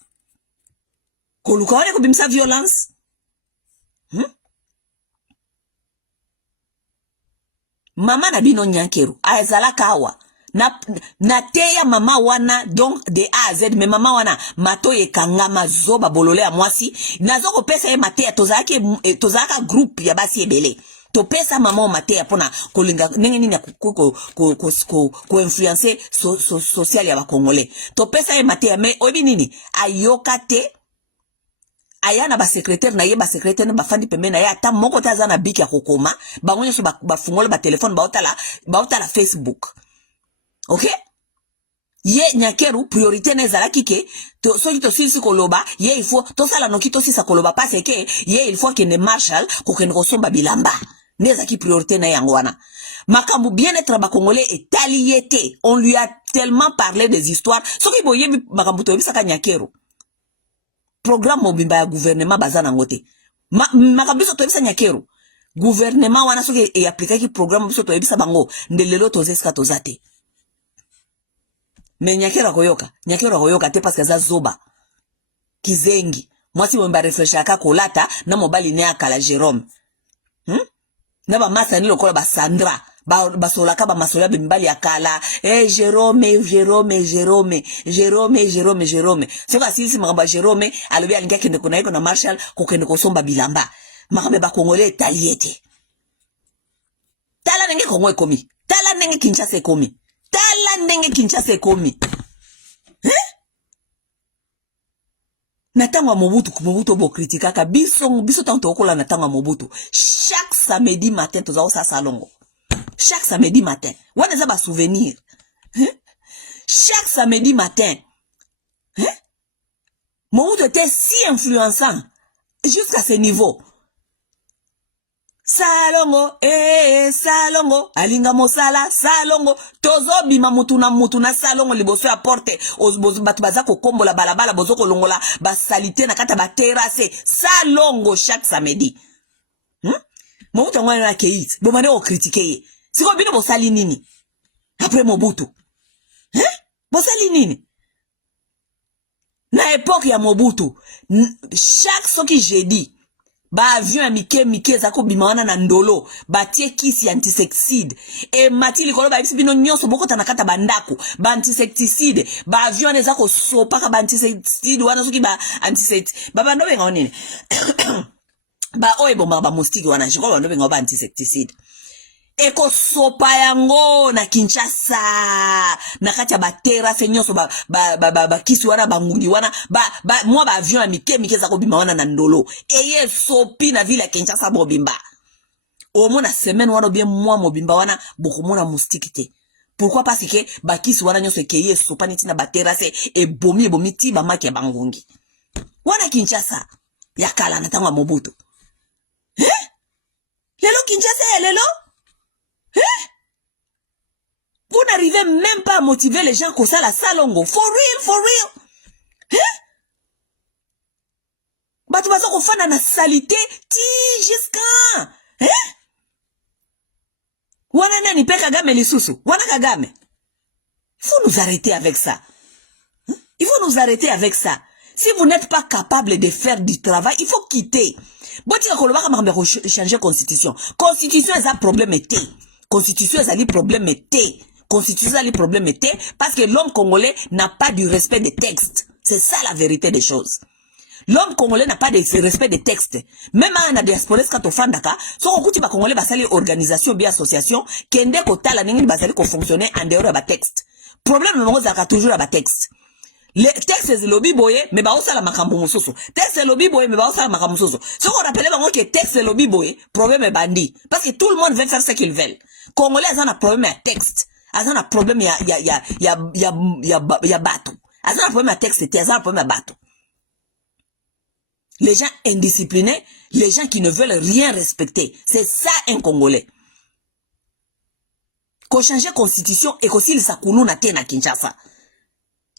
Koluka wane kubimisa violence. Mama na bino nyankeru. Aezala kawa. Na teya mama wana donc de A à Z. Mais mama wana matoye kangama zoba bolole ya mwasi. Nazoko pesa ye mateya tozaka group ya basi ebele. To pesa mama o mateya pona kolinga nenge nini ko influencer social ya ba congolais to pesa ye mateya mais obi nini ayoka te ayana ba secrétaire na ye ba secrétaire na ba fandi pembe na ye ata moko taza na biki ya kokoma bango so ba fungola ba téléphone ba otala Facebook. OK ye nyakeru priorité nezala kike to soki to sisi koloba ye il faut to sala noki to sisa koloba parce que ye il faut que ne marshal ko ken ko somba bilamba neza ki priorité na yangwana makambu bien-être ba congolais est aliété. On lui a tellement parlé des histoires soki boye makambu to bisaka nyakeru programme mobimba ya gouvernement bazana ngote makambu so to bisa nyakeru gouvernement wana soki e appliquer ki programme so to bisa bango ndelelo to zeska to zate. Mais nyakera koyoka te parce que za zoba kizengi mwasi mwemba réfléchir aka kolata na mobali ne akala Jérôme na ba masa ni lokola ba Sandra ba solaka ba masoya bimbali akala Jérôme c'est quoi si makamba Jérôme alobi alinga kende kuna iko na Marshall ko kende ko somba bilamba makambe ba congolais taliete tala nenge Kongo ekomi tala nenge Kinshasa ekomi tala ndenge Kinshasa ekomi. Natangwa Mobutu bo kritikaka biso tanto okola natangwa Mobutu. Chaque samedi matin tozao sa salongo. Chaque samedi matin. Wana za ba souvenir. Chaque samedi matin. Mobutu était si influençant jusqu'à ce niveau. Salongo, salongo, alinga mosala, salongo, tozo bima mutuna salongo liboso ya porte, batu baza ko kombola balabala bozo ko longola ba salite na kata ba terrasse, salongo chaque samedi. Mobutu ngwana na keyi, bo mane o critiquer ye. Siko bino bo sali nini? Après Mobutu. Bo sali nini? Na époque ya Mobutu, chaque soki jeudi ba avion ya mike zako bimawana na ndolo batie kisi antisecticide e mati likolo ba bino nyonso bokota na kata bandako ba antisecticide ba avion ezako sopa ba antisecticide wana soki ba antisecticide ba bando benga onene ba oebo ba mustiki wana jiko bando benga ba antisecticide eko sopa yango na Kinshasa na kati ya batera se nyonso ba kisi wana bangungi wana mwa ba avion ya mike zako bima wana na ndolo eye sopi na ville ya Kinshasa bobimba omona semaine wana bien mwa mobimba wana bokomona mustiki te. Pourquoi? Parce que ba kisi wana nyonso ekeye sopa niti na batera se ebomi ti ba maki ya bangungi wana Kinshasa ya kala na tanga Mobutu. Lelo Kinshasa lelo vous n'arrivez même pas à motiver les gens comme ça la salongo. For real. Batu bazo ko fana na salité ti jusqu'à. Wana nani pe Kagame lisusu. Wana Kagame. Il faut nous arrêter avec ça. Il faut nous arrêter avec ça. Si vous n'êtes pas capable de faire du travail, il faut quitter. Boti koloba ka mambe changer constitution. Constitution est un problème été. Constitution est un problème été. Constitution est un problème été parce que l'homme congolais n'a pas du respect des textes. C'est ça la vérité des choses. L'homme congolais n'a pas de respect des textes. Même à la diaspora quand on fait daka, so okuti ba congolais basali organisation bien association kende ko tala ningi basali ko fonctionner en dehors de texte. Problème mo zaka toujours ba texte. Les textes c'est lobby boye mais ba osala makambo mususu. Texte c'est lobby boye mais ba osala makambo mususu. Ce qu'on appelle bango que texte c'est lobby boye, problème est bandit parce que tout le monde veut faire ce qu'il veut. Congolais ont un problème à texte. Ils ont un problème ya bateau. Ils ont un problème à texte, ils ont un problème à bateau. Les gens indisciplinés, les gens qui ne veulent rien respecter. C'est ça un Congolais. Qu'on change la constitution et qu'on s'il s'accounou na te na Kinshasa.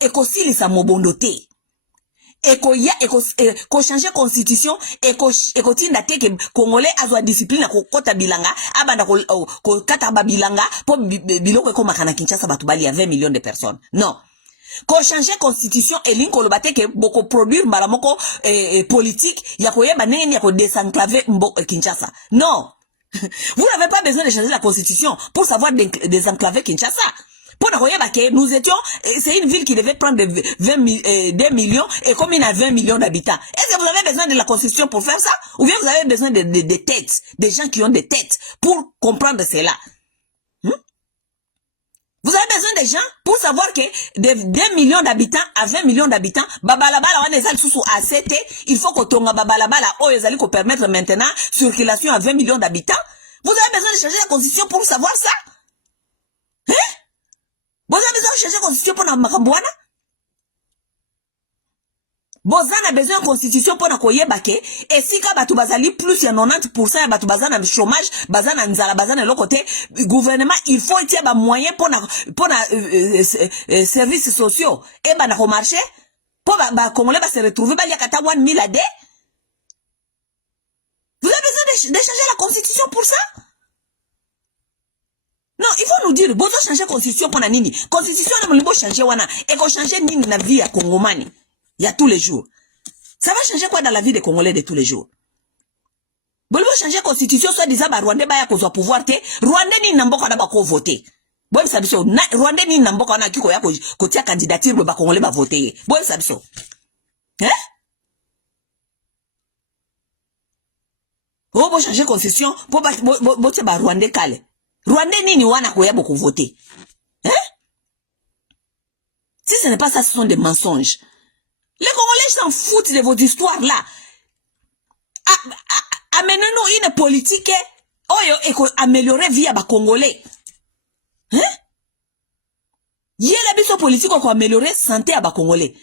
Et qu'on s'il s'amobondoté. Et qu'on change la constitution et qu'on tinda te que Congolais a la discipline ko kota bilanga abanda ko kata ba bilanga po biloko ko makana Kinshasa batubali ya 20 millions de personnes. Non. Qu'on change la constitution et l'inko lobate que boko produire malamoko politique ya ko yeba nenge ya ko désenclaver Kinshasa. Non. Vous n'avez pas besoin de changer la constitution pour savoir désenclaver Kinshasa. Nous étions, c'est une ville qui devait prendre 2 millions et comme il a 20 millions d'habitants. Est-ce que vous avez besoin de la constitution pour faire ça? Ou bien vous avez besoin de têtes, des gens qui ont des têtes pour comprendre cela? Vous avez besoin des gens pour savoir que de 2 millions d'habitants à 20 millions d'habitants, babalabala wana ezali sous ACT, il faut que tonga babalabala o ezali ko permettre maintenant circulation à 20 millions d'habitants. Vous avez besoin de changer la constitution pour savoir ça? Vous avez besoin de changer la constitution pour Makambouana? Vous avez besoin de constitution pour Nakoyebake. Et si batu bazali plus ya 90% ya batu bazana chômage, bazana nzala, bazana l'autre côté, gouvernement, il faut être un moyen pour services sociaux. Et na marché, pour Congolais se retrouver, il y a 1 000 AD. Vous avez besoin de changer la constitution pour ça? Non, il faut nous dire, bozo changer constitution pour nini. Constitution na mlibo changer wana. Et qu'on changer nini na vie ya Congomani. Il y a tous les jours. Ça va changer quoi dans la vie des Congolais de tous les jours? Bon, changer constitution, soit disant, Rwandais baya kozwa pouvoir te. Rwandais ni namboka na bako voter. Bon, sabiso, Rwandais ni namboka na kiko ya kotia candidature ba Congolais ba voter. Bon, sabiso. Bon, changer constitution, pour ba Rwandais kale. Rwandais nini wana koya boko voter. Si ce n'est pas ça, ce sont des mensonges. Les Congolais s'en foutent de vos histoires là. Amenez-nous une politique améliorer vie à Congolais. Hein? Yéla biso politique ko améliorer santé à Congolais.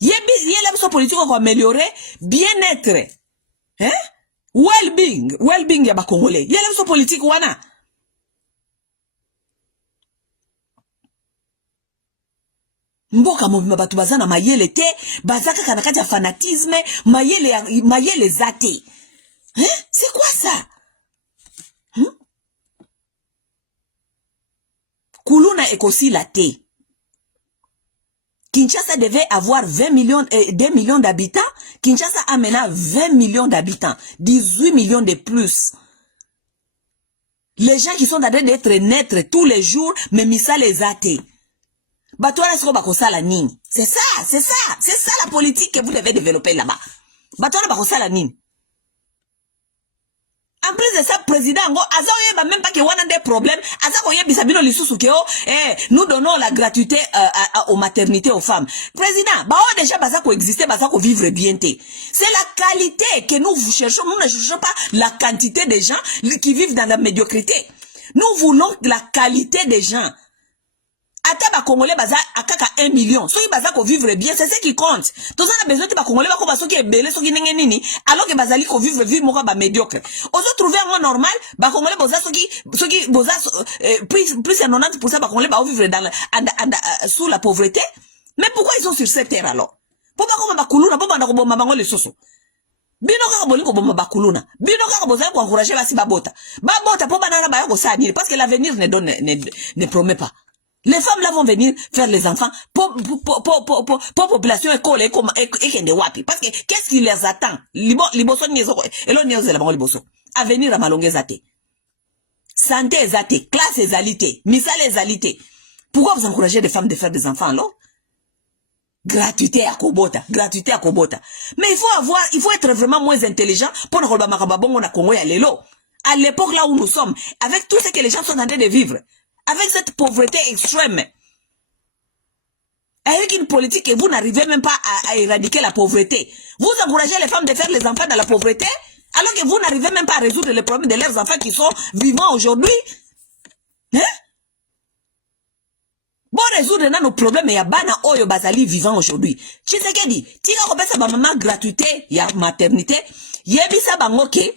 Yéla biso politique ko améliorer bien-être. Hein? Well-being ya Congolais. Yéla biso politique wana. Mboka mobima batu bazana mayele te, bazaka kanakati ya fanatisme, mayele zate. Hein? C'est quoi ça? Kuluna ekosi la te. Kinshasa devait avoir 2 millions d'habitants. Kinshasa a maintenant 20 millions d'habitants. 18 millions de plus. Les gens qui sont en train d'être naître tous les jours, mais misa les athées. C'est ça la politique que vous devez développer là-bas. En plus de ça, président, même pas que on a des problèmes. Nous donnons la gratuité aux maternités aux femmes. Président, déjà exister, vivre bien. C'est la qualité que nous cherchons. Nous ne cherchons pas la quantité de gens qui vivent dans la médiocrité. Nous voulons la qualité des gens. Ata ba Congolais baza akaka 1 million. Soki baza ko vivre bien, c'est ce qui compte. Tous on a besoin de ba Congolais ba ko baso ki ebele soki nenge nini, alors que bazali ko vivre vie moko ba médiocre. Ozo trouver un normal, ba Congolais boza soki boza plus de 90% ba Congolais ba vivre dans sous la pauvreté. Mais pourquoi ils sont sur cette terre alors? Pourquoi ko ba kuluna, pourquoi ba ko bomba bango le soso? Bino kaka boli ko bomba ba kuluna. Bino kaka boza ko encourager ba si babota. Babota po banana ba ko sa parce que l'avenir ne promet pas. Les femmes là vont venir faire les enfants pour population école et kende wapi. Parce que qu'est-ce qui les attend? Liboso nyezo elo nyezo la bango liboso. Avenir à malongue zate. Santé zate, classe ezalité, misale ezalité. Pourquoi vous encouragez les femmes de faire des enfants alors? Gratuité à Kobota. Mais il faut être vraiment moins intelligent pour ne pas makababongo na Congo ya lelo. À l'époque là où nous sommes, avec tout ce que les gens sont en train de vivre. Avec cette pauvreté extrême, avec une politique que vous n'arrivez même pas à éradiquer la pauvreté, vous encouragez les femmes de faire les enfants dans la pauvreté, alors que vous n'arrivez même pas à résoudre les problèmes de leurs enfants qui sont vivants aujourd'hui. Hein? Bon, résoudre nos problèmes, il y a bana oyo bazali vivant aujourd'hui. Tu sais qu'elle dit, tika kopesa ba maman gratuité, il y a maternité, yebisa bangoke,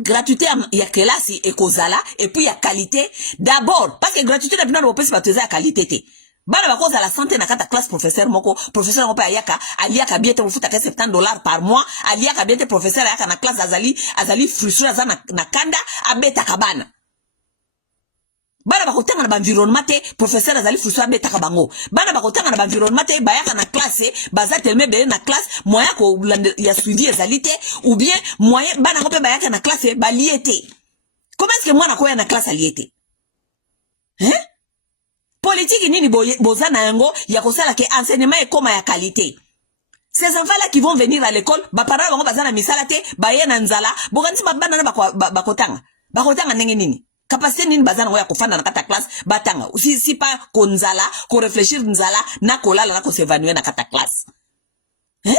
gratuité ya kelasi ekozala et puis ya qualité d'abord parce que gratuité na bino bopesi bateza ya qualité te bana bakoza la santé na kata classe professeur moko aliaka bien te mufuta ka $70 par mois aliaka bien te professeur ayaka na classe azali frustré azana na kanda abeta kabana bana bakotanga na environnement te professeur azali frustré abeta kabango bana bakotanga na environnement te bayaka na classe baza tellement belle na classe moyen ko ya suivi ezali te ou bien moyen bana ngope bayaka na classe baliete. Comment est-ce que moi na koya na classe aliete? Hein? Politique nini boza na yango ya kosala ke enseignement e koma ya qualité. Ces enfants là qui vont venir à l'école ba parents bango baza na misala te baye na nzala bokanisi babana na bakotanga ndenge nini? Capacité nini bazana ngoya kofanda na kata classe batanga si pas konzala ko réfléchir nzala na kolala na ko s'évanouir na kata classe. Hein?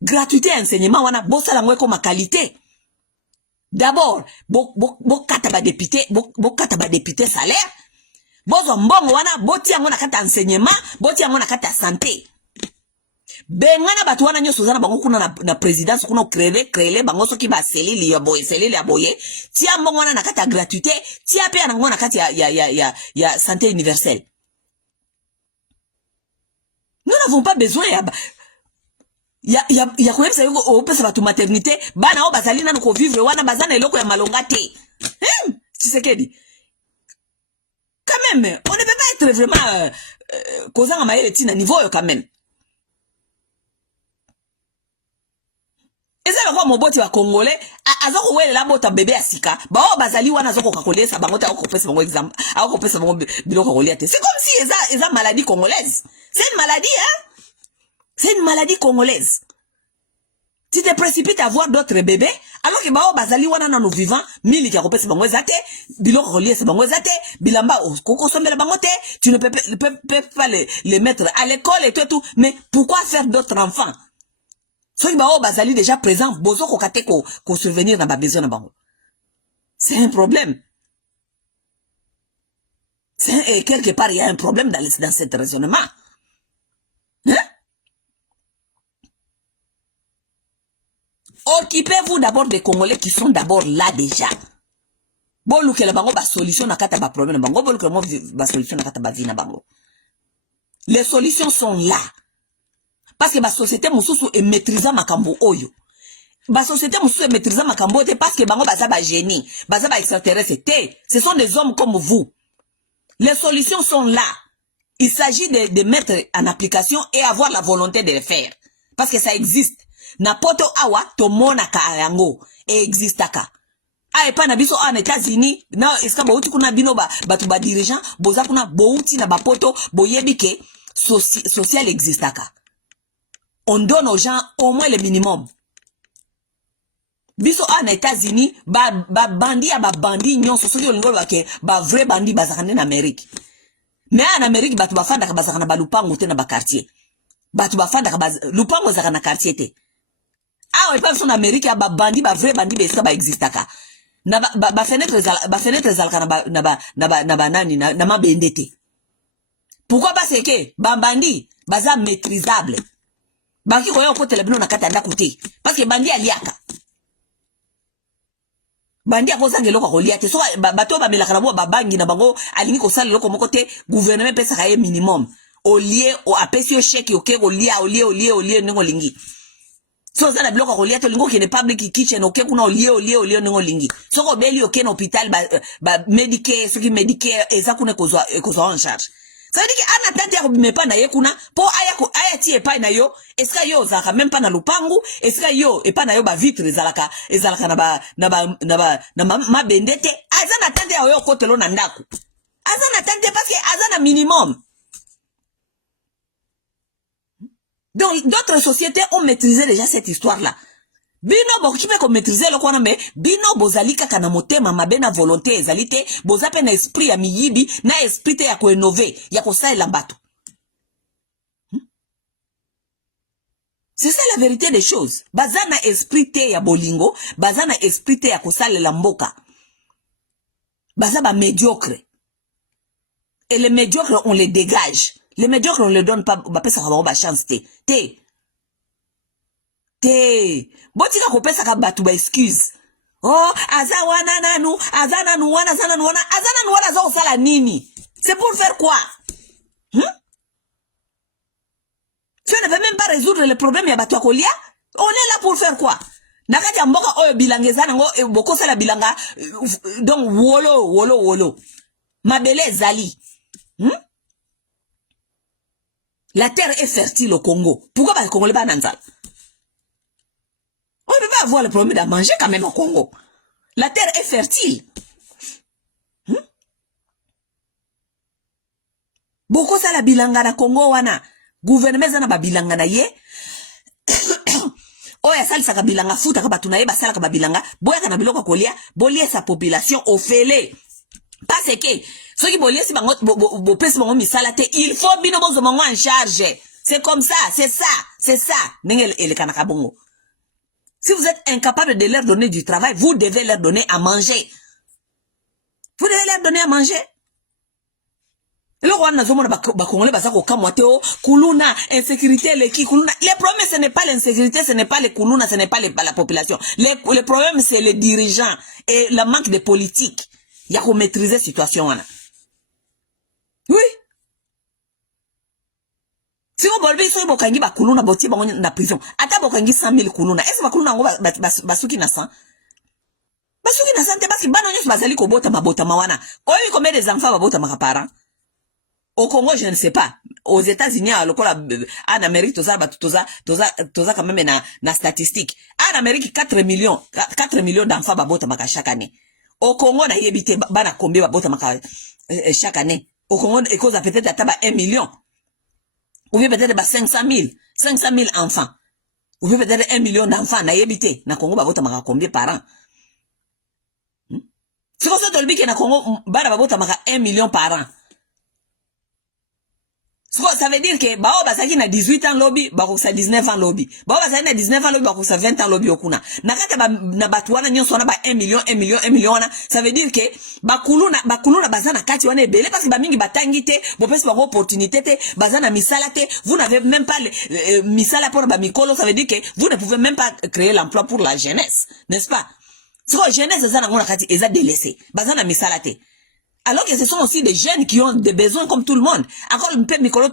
Gratuité enseignement wana bosala ngoya ko ma qualité. D'abord bo kata ba député salaire. Bozo mbongo wana boti yango na kata enseignement, boti yango na kata santé. Bengana batu wana nyoso zana bango kuna na présidence kuna créer bango soki ba selili ya boye tia mbongo wana na kata gratuité tia pe na ngona kata ya santé universelle. Nous n'avons pas besoin ya kuepesa yuko opesa batu maternité bana o bazali na ko vivre wana bazana eloko ya malonga te. Tshisekedi. Quand même, on ne peut pas être vraiment causant à maïle tina niveau quand même. Et ça va moboti wa congolais azoko wele la bota bébé asika ba o bazali wana azoko kakolesa bangota ako pesa bango exemple ako pesa bango biloko koliate. C'est comme si eza maladie congolaise. C'est une maladie hein? C'est une maladie congolaise. Tu te précipites à avoir d'autres bébés, alors que bao bazali wana na nous vivants, mili ki akopesi bango ezate, biloko relié c'est bango ezate, bilamba koko sombela bango te, tu ne peux pas les mettre à l'école et tout, mais pourquoi faire d'autres enfants? Soki bao bazali déjà présent, bozo kokate ko survenir na ba besoin na bango. C'est un problème. Et quelque part, il y a un problème dans cet raisonnement. Hein? Occupez-vous d'abord des Congolais qui sont d'abord là déjà. Bon, que la bango ba solution na kata ba problème na bango, bon que mo ba solution na kata ba vie na bango. Les solutions sont là. Parce que la société mususu est maîtrisant makambo oyo. La société mususu est maîtrisant makambo te parce que bango baza ba génie, baza ba extraterrestre te. Ce sont des hommes comme vous. Les solutions sont là. Il s'agit de mettre en application et avoir la volonté de le faire. Parce que ça existe. Napoto awa tomona ka yango et existe ka. Ah pas na biso en États-Unis, na eska bauti kuna bino batu ba dirigeant, boza kuna bauti na bapoto boyebi ke social existe ka. On donne aux gens au moins le minimum. Biso en États-Unis, bandi nyonso soki olingo ke ba vrai bandi bazakane na Amérique. Mais en Amérique batu bafanda ka bazakana ba lupango te na ba quartier. Batu bafanda ka lupango zakana quartier te. Ah, pas son Amérique ba bandi ba vrai bandi be ça ba existe ka. Na ba fenêtre zalaka na ba nani na mabendete. Pourquoi parce que ba bandi baza maîtrisable. Baki koyo ko telebino na kata ndako te. Parce que bandi aliaka. Bandi akozanga eloko kolia te. So bato ba melaka na bo ba bangi na bango alingi ko sala eloko moko te, gouvernement pesa ka ye minimum. Olie o apesi yo chèque oke olie ngo lingi. So ça na biloko kolia to lingo kene public kitchen oke kuna olie ngo lingi. So ko beli oke na hôpital ba Medicare, soki Medicare eza kuna kozwa en charge. Ça veut dire que ana tante ya me pa na ye kuna po aya ti epa na yo, eska yo zaka même pas na lupangu, eska yo epa na yo ba vitre ezalaka na ma bendete, aza na tante ya yo kotelo na ndako. Aza na tante parce que aza na minimum. Donc d'autres sociétés ont maîtrisé déjà cette histoire-là. Bino bokipe ko maîtriser le kwana me bino bozali kaka na motema mabe na volonté ezalité bozape na esprit ya miyibi na esprit ya ko innover ya ko saela mbato. C'est ça la vérité des choses. Bazana esprit ya bolingo, bazana esprit ya ko saela mboka. Bazaba médiocre. Et les médiocres on les dégage. Les médiocres on les donne pas ba pesa ba chance te. Botika kopesa ka batu ba excuse. Oh, azana nanu wana za osala nini? C'est pour faire quoi? Tu ne veux même pas résoudre le problème ya batu akolia? On est là pour faire quoi? Nakati ya mboka oyo bilangezana ngo boko sala bilanga donc wolo. Mabele zali. La terre est fertile au Congo. Pourquoi ba Congolais ba nanzala? On ne peut pas avoir le problème de manger quand même au Congo. La terre est fertile. Boko sa la bilanga na Congo wana. Gouvernement zana ba bilanga na ye. Oya sali sa bilanga futa ka batuna ye basala ka bilanga. Boya kana biloko kolia, bolie sa population ofele. Parce que ceux qui bolie si bango bo pesi bango misala te, il faut bino bozo bango en charge. C'est comme ça, c'est ça. Nengel ele kana ka bongo. Si vous êtes incapable de leur donner du travail, vous devez leur donner à manger. Vous devez leur donner à manger. Les problèmes, ce n'est pas l'insécurité, ce n'est pas les kuluna, ce n'est pas la population. Le problème, c'est les dirigeants et le manque de politique. Il y a qu'à maîtriser la situation. Oui. Si vous voulez, si vous voulez, kuluna boti na prison. Ata bokangi 100 000 kuluna. Est-ce que kuluna ngo basuki na 100? Basuki na 100 te parce que bana nyos bazali ko bota mabota mawana. Oyo combien des enfants babota makapara? Au Congo, je ne sais pas. Aux États-Unis, en Amérique, toza quand même na statistique. En Amérique, 4 millions d'enfants babota maka chaque année. Au Congo, na yebite bana combien babota maka chaque année. Au Congo, et cause peut-être à 1 million. Ou bien peut-être 500 000 enfants. ou peut-être 1 million d'enfants na yebité na Congo babota maka combien par an. C'est comme ça tolbi que na Congo bana babota maka 1 million par an. Ça veut dire que bao basaki na 18 ans lobby bako sa 19 ans lobby. Bao basaki na 19 ans lobby bako sa 20 ans lobby okuna. Na kaka na batuana nyonso na ba 1 million wana, ça veut dire que bakuluna bazana kati wana ebele parce que ba mingi batangi te, bo pesi ba opportunité te, bazana misala te, vous n'avez même pas misala pour ba mikolo, ça veut dire que vous ne pouvez même pas créer l'emploi pour la jeunesse, n'est-ce pas? C'est quoi jeunesse ezana ngona kati eza délaissé, bazana misala te. Alors que ce sont aussi des jeunes qui ont des besoins comme tout le monde. Encore un peu mikolo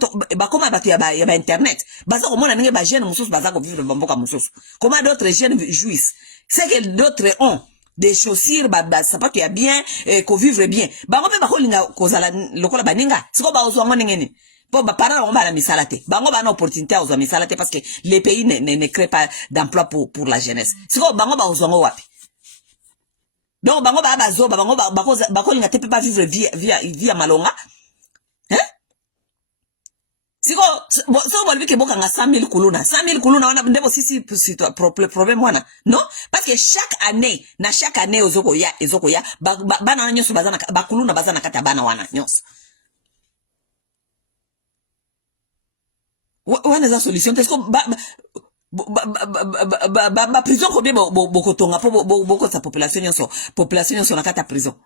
comment il y a internet. Baza comment on a jeunes musos baza ko vivre bamboka musos. Comment d'autres jeunes jouissent. C'est que d'autres ont des chaussures ça pas qu'il y a bien qu'on vivre bien. Bango pe bakolinga kozala lokola baninga. Siko ba ozo ngone ngene. Bon ba parents on ba la misalate. Bango ba na opportunité ozo misalate parce que les pays ne créent pas d'emploi pour la jeunesse. Siko bango ba ozo ngo wapi. Donc bango ba bazo bango bako linga tepe pas vivre via malonga. Hein? Siko so bolbi ke boka nga 100 000 kuluna. 100 000 kuluna wana ndebo sisi problème wana. Non? Parce que chaque année ozoko ya bana nyonso bazana bakuluna bazana kata bana wana nyonso. Wana za solution parce que prison combien bokotonga po sa population sur la carte prison.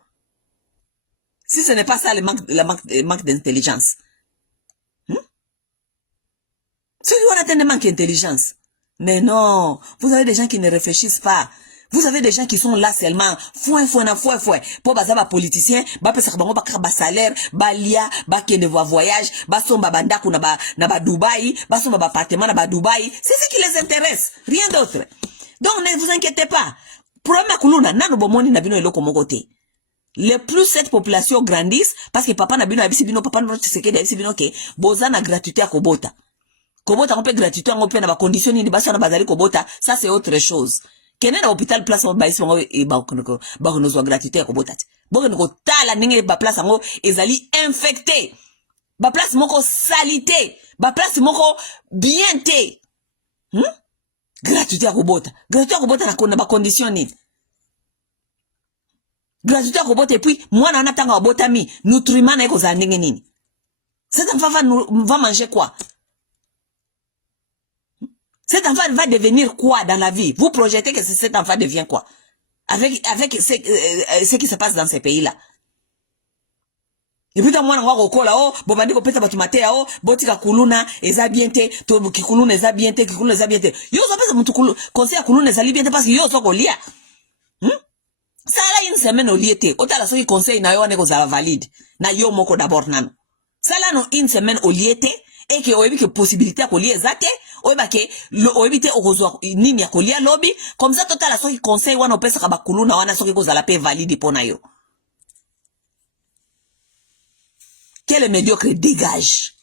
Si ce n'est pas ça le manque d'intelligence. Ceux qui ont atteint le manque d'intelligence. Mais non, vous avez des gens qui ne réfléchissent pas. Vous avez des gens qui sont là seulement fouin. Pour bazaba politicien, ba pesa bango ba salaire, ba lia, ba kende voyage, ba somba bandaku na ba Dubaï, ba somba ba appartement na ba Dubaï. C'est ce qui les intéresse, rien d'autre. Donc ne vous inquiétez pas. Problème kuluna nano bomoni na bino eloko mogote. Le plus cette population grandisse parce que papa na bino abisi bino papa no tsekedi abisi bino ke boza na gratuité à kobota. Kobota on peut gratuité on peut na ba condition ni basa na bazali kobota, ça c'est autre chose. Kene na hôpital place on baisi ngo e ba kono zo gratuité ya kobota. Boko ngo tala ninge ba place ngo ezali infecté. Ba place moko salité, ba place moko bien té. Gratuité ya kobota. Gratuité ya kobota na kona ba condition ni. Gratuité ya kobota et puis mwana anatanga obota mi nutriments na eko za ndenge nini. Cet enfant va manger quoi? Cet enfant va devenir quoi dans la vie? Vous projetez que cet enfant devient quoi? Avec ce qui se passe dans ces pays-là. Et puis, moi, on va rekola, oh, bobandi ko pesa batumate, oh, botika kuluna, eza biente, to kikuluna eza biente, kikuluna eza biente. Yo, ça pesa mutu conseil kuluna eza biente parce que yo, so kolia. Ça là, une semaine au liete. Ota la so qui conseil na yo, neko zala valide. Na yo moko d'abord nano. Ça là, non, une semaine au liete. Et que oyebi que possibilité à coller zate oyeba ke oyebi te okozwa nini ya kolia lobby comme ça total soki conseil wana opesa ka bakuluna wana soki kozala pe valide pona yo. Quel médiocre dégage.